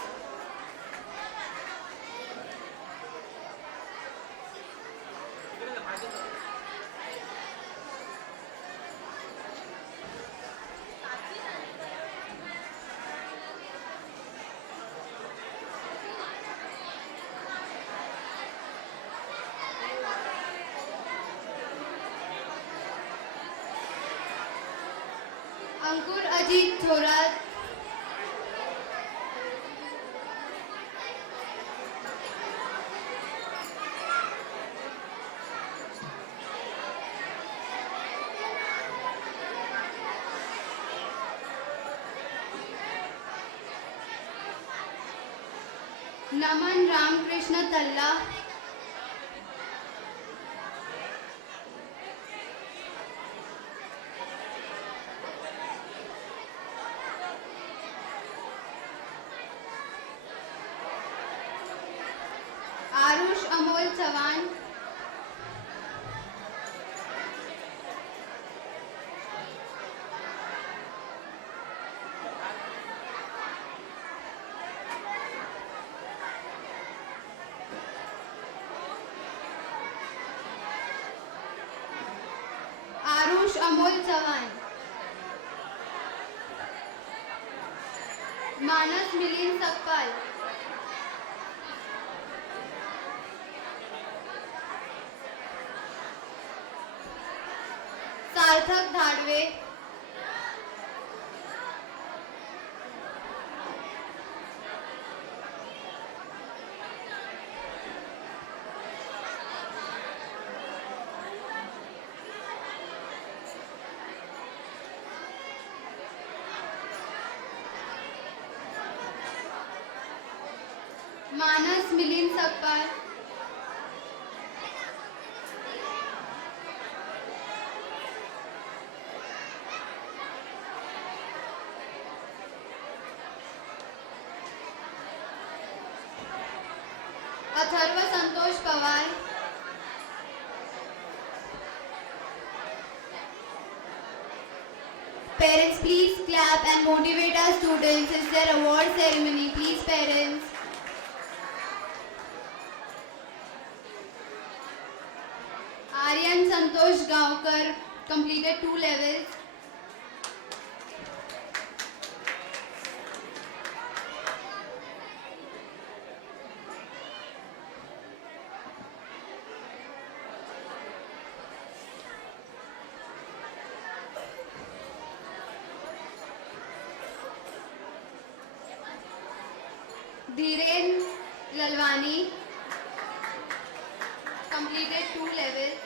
Ankur Ajit Thorat. Naman Ramkrishna Talla. Arush Amol Chavan. Arush Amol Chavan. Manas Milin Sakpal. सार्थक धाडवे. मानस मिलिंद सकपाल. अथर्व संतोष Pawar. Parents, please clap and motivate our students. It's their award ceremony. Please, parents. Aryan Santosh Gaonkar completed 2 levels. Dhiren Lalwani completed 2 levels.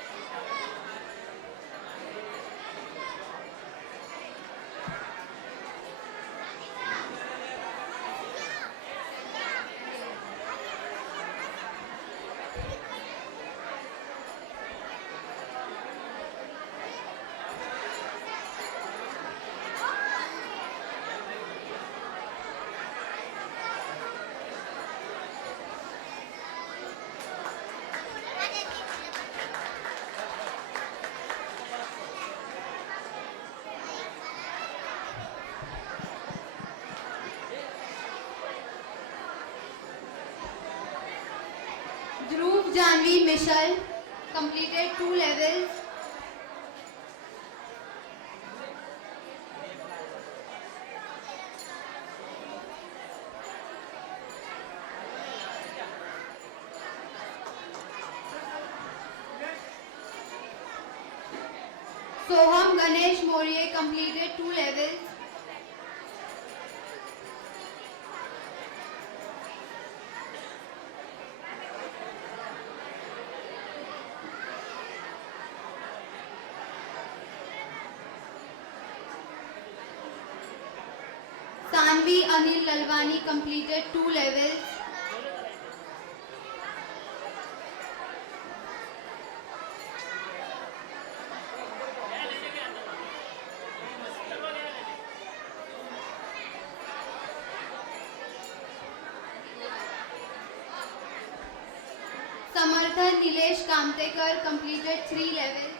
Dhruv Janvi Mishal completed 2 levels. Soham Ganesh Morie completed 2 levels. Tanvi Anil Lalwani completed 2 levels. Samarthan Nilesh Kamtekar completed 3 levels.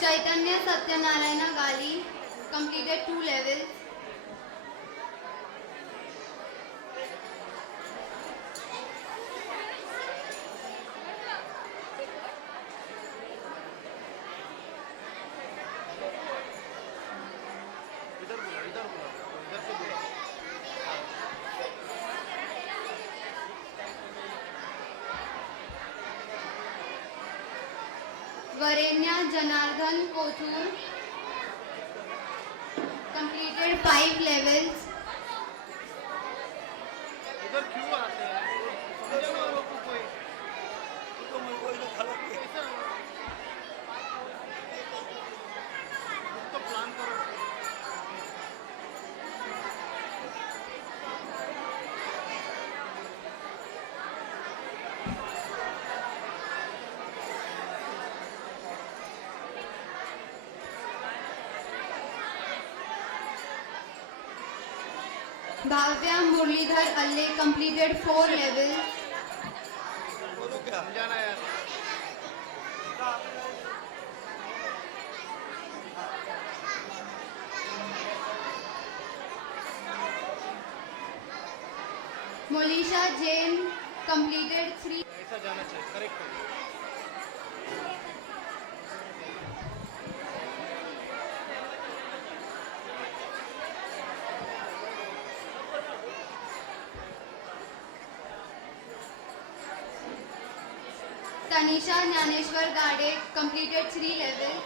Chaitanya Satyanarayana Gali completed 2 levels. Varenya Janardhan Kothur completed 5 levels. Bhavya Murlidhar Alle completed 4 levels. Molisha Jain completed 3. Tanisha Jnaneshwar Gade completed 3 levels.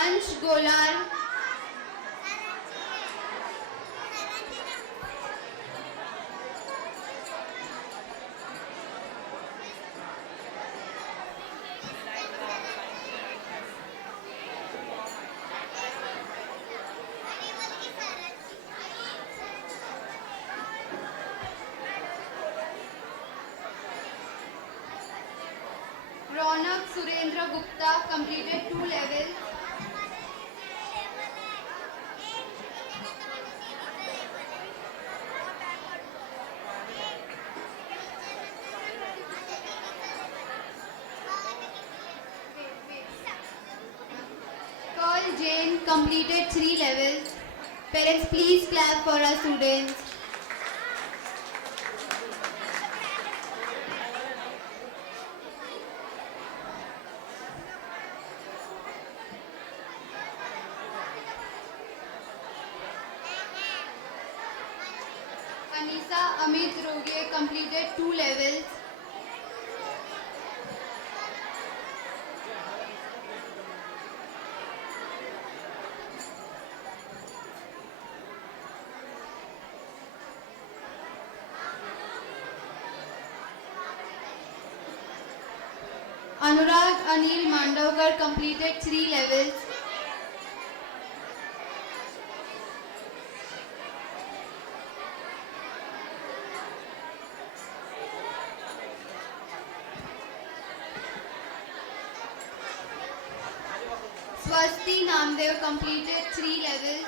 Ansh Golar Ronak Surendra Gupta completed 2 levels. Pearl Jain completed 3 levels. Parents, please clap for our students. Anisa Amit Roge completed 2 levels. Anurag Anil Mandavkar completed 3 levels. Swasti Namdev completed 3 levels.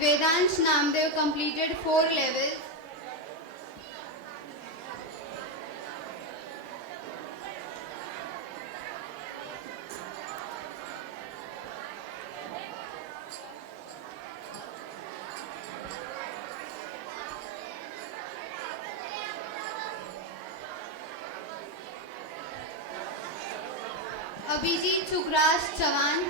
Vedansh Namdev completed 4 levels. Abhijit Sukraj Chavan.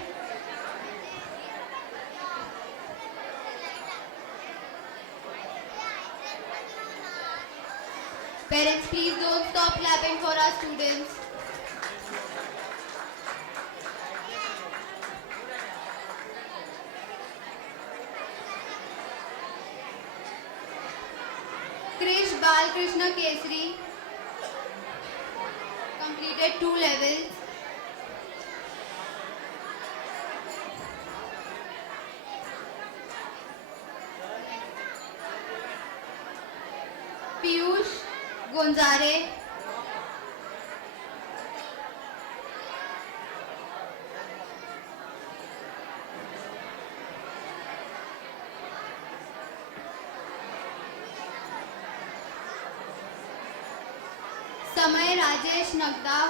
Parents, please don't stop clapping for our students. Krish Balkrishna Kesri completed 2 levels. Piyush Gonzare. Samay Rajesh Nagda.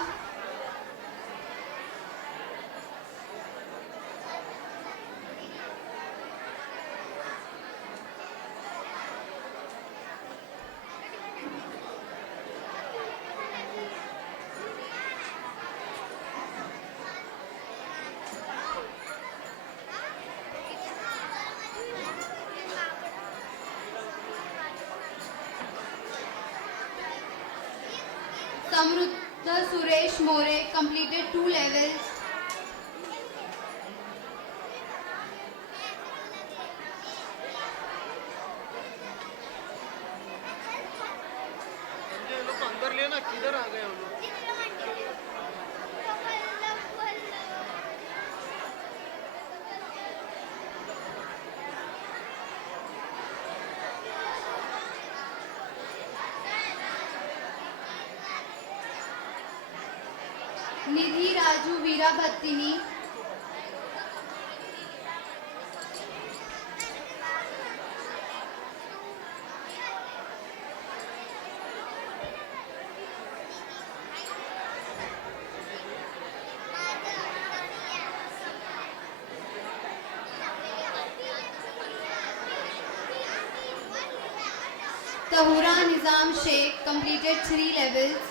Samruddha Suresh More completed 2 levels. Nidhi Raju Veerabhattini. Tahura Nizam Sheikh completed 3 levels.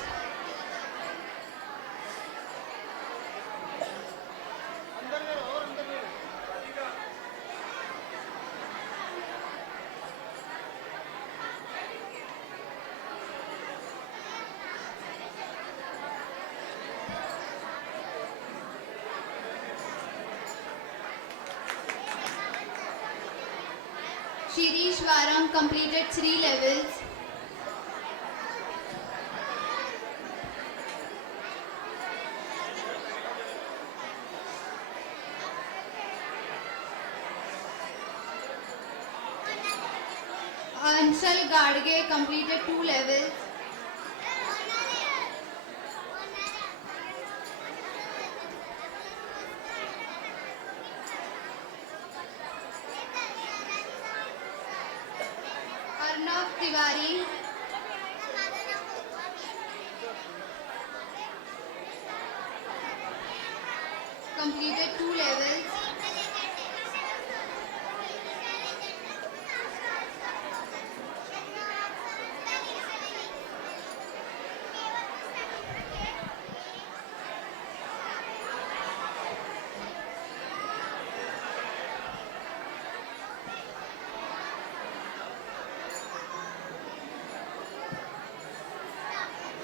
Shirish Varam completed 3 levels. Anshal Gadge completed 2 levels. Arnav Tiwari completed 2 levels.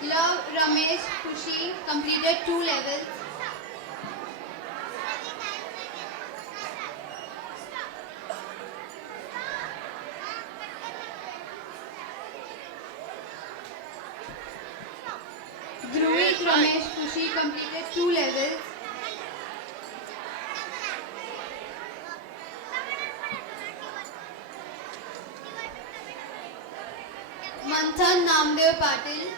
Love Ramesh Kushi completed 2 levels. Dhruvik Ramesh Kushi completed 2 levels. Manthan Namdev Patil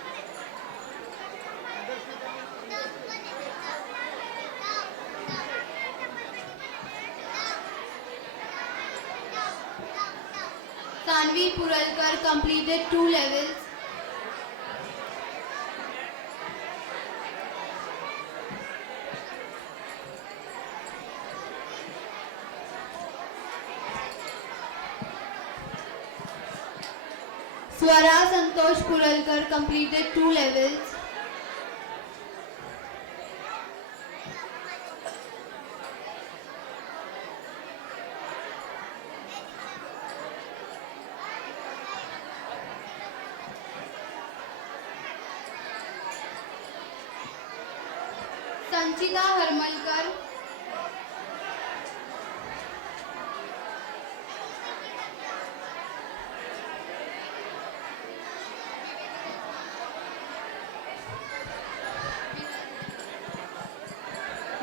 Sanvi Puralkar completed 2 levels. Swara Santosh Puralkar completed 2 levels. Sanchita Harmalkar,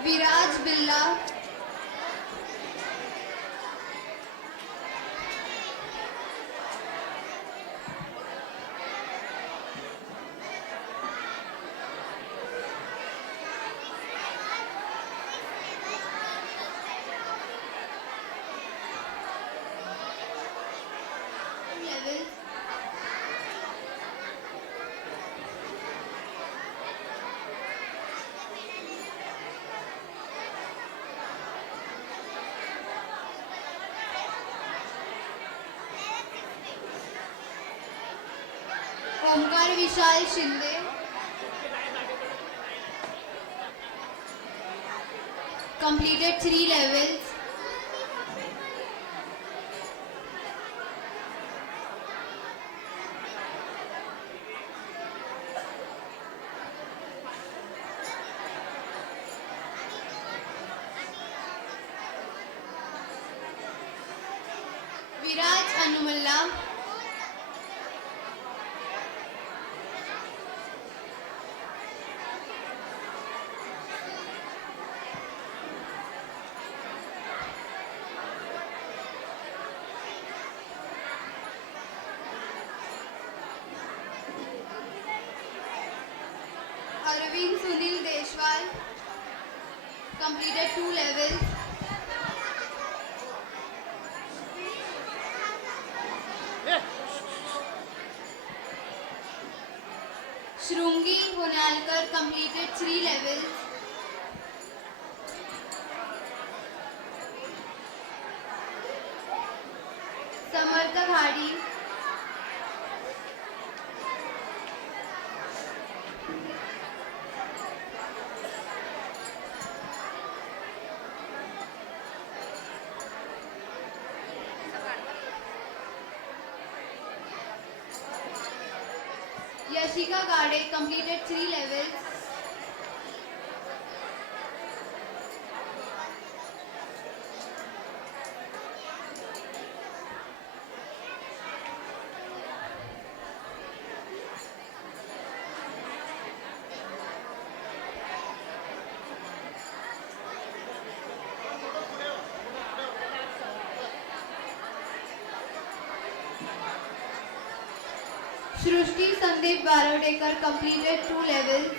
Viraj Billa, levels. Omkar Vishal Shinde, completed 3 levels. Viraj Anumalla, Arvind Sunil Deshwal, completed 2 levels. Shrungi Honalkar completed 3 levels. Samartha Khadi, Yashika Gade completed 3 levels. Shrushti Sandeep Barodekar completed 2 levels.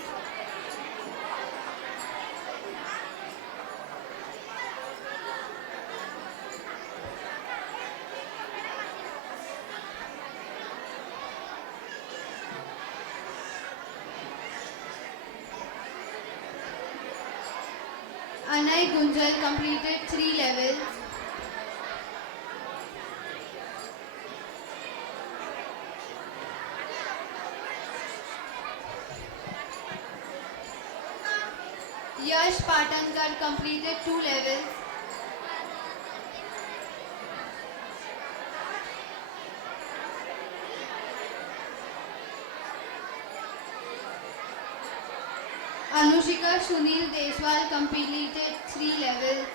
Anay Gunjal completed 3 levels. Yash Patankar completed 2 levels. Anushika Sunil Deshwal completed 3 levels.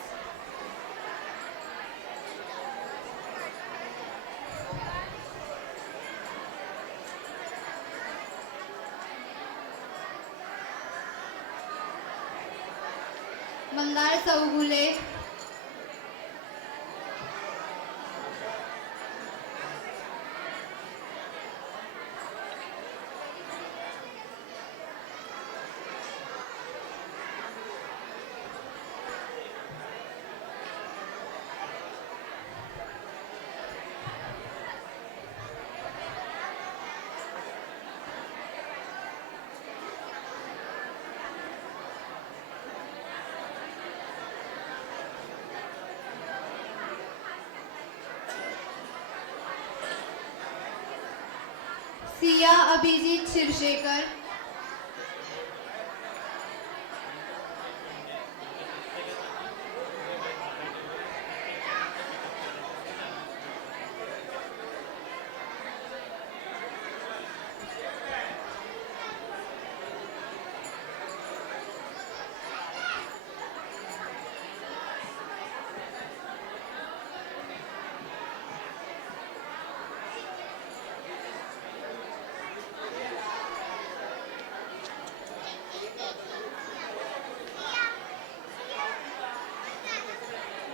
Mandar Saugule, Siya Abhijit शिरशेखर,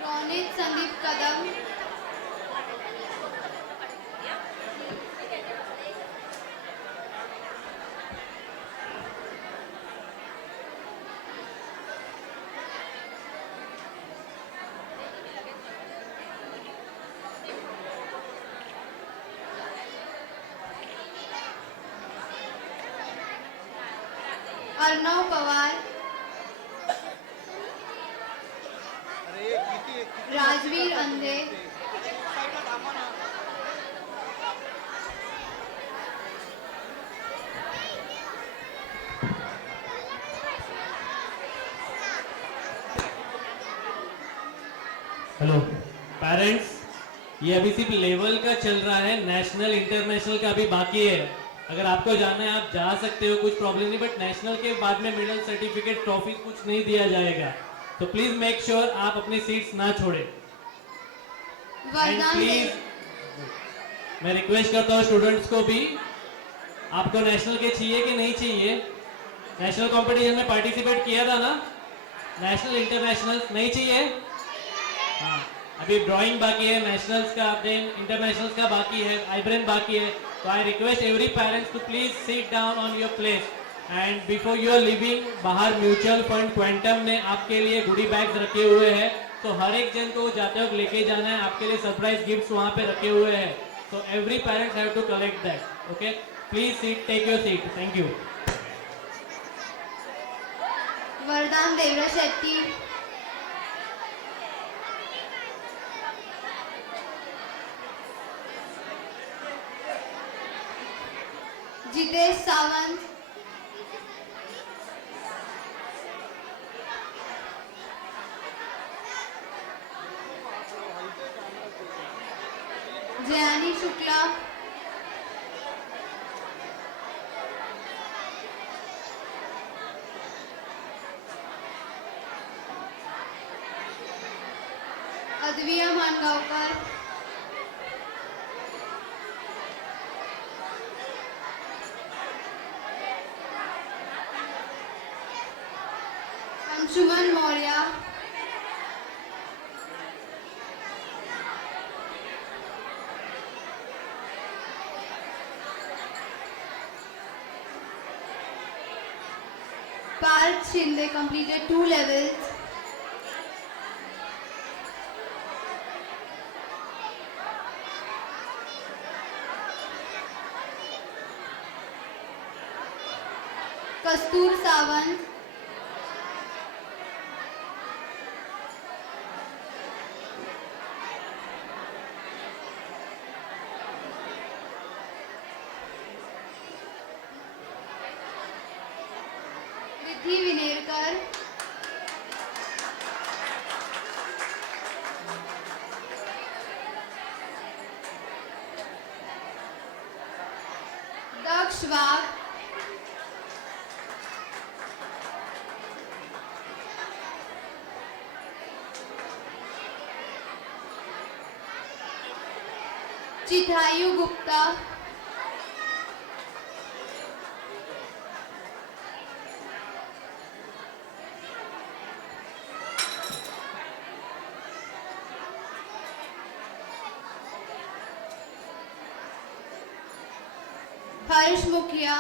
Ronit Sandeep Kadam, Arnav Pawar, Rajveer अंधे, hello parents, ये अभी सिर्फ level का चल रहा है, national international का अभी बाकी है। अगर आपको जाना है आप जा सकते हो, कुछ प्रॉब्लम नहीं, बट नेशनल के बाद में मेडल, सर्टिफिकेट, ट्रॉफी कुछ नहीं दिया जाएगा। तो प्लीज मेक श्योर आप अपनी सीट्स ना छोड़े। एंड वरदान प्लीज मैं रिक्वेस्ट करता हूँ स्टूडेंट्स को भी, आपको नेशनल के चाहिए कि नहीं चाहिए? नेशनल कंपटीशन में पार्टिसिपेट किया था ना? नेशनल इंटरनेशनल नहीं चाहिए? हाँ, अभी ड्राइंग बाकी है, नेशनल्स का, देन इंटरनेशनल्स का बाकी है, आईब्रेन बाकी है। तो I request every parents to please sit down on your place. And before you are living, बाहर म्यूचुअल फंड क्वांटम ने आपके लिए गुडी बैग्स रखे हुए हैं, तो हर एक जन को जाते वक्त लेके जाना है। आपके लिए सरप्राइज गिफ्ट्स वहाँ पे रखे हुए हैं, तो every parents have to collect that. Okay, please seat, take your seat. Thank you. Vardan Devara Shetty, Jitesh Sawant, जयानी Shukla, अद्विया Mangaonkar, Anshuman Maurya, Parth Shinde completed 2 levels. Kastur Sawant, Riddhi Vinerkar, दक्ष वाघ, चित्रायु गुप्ता, हर्ष मुखिया,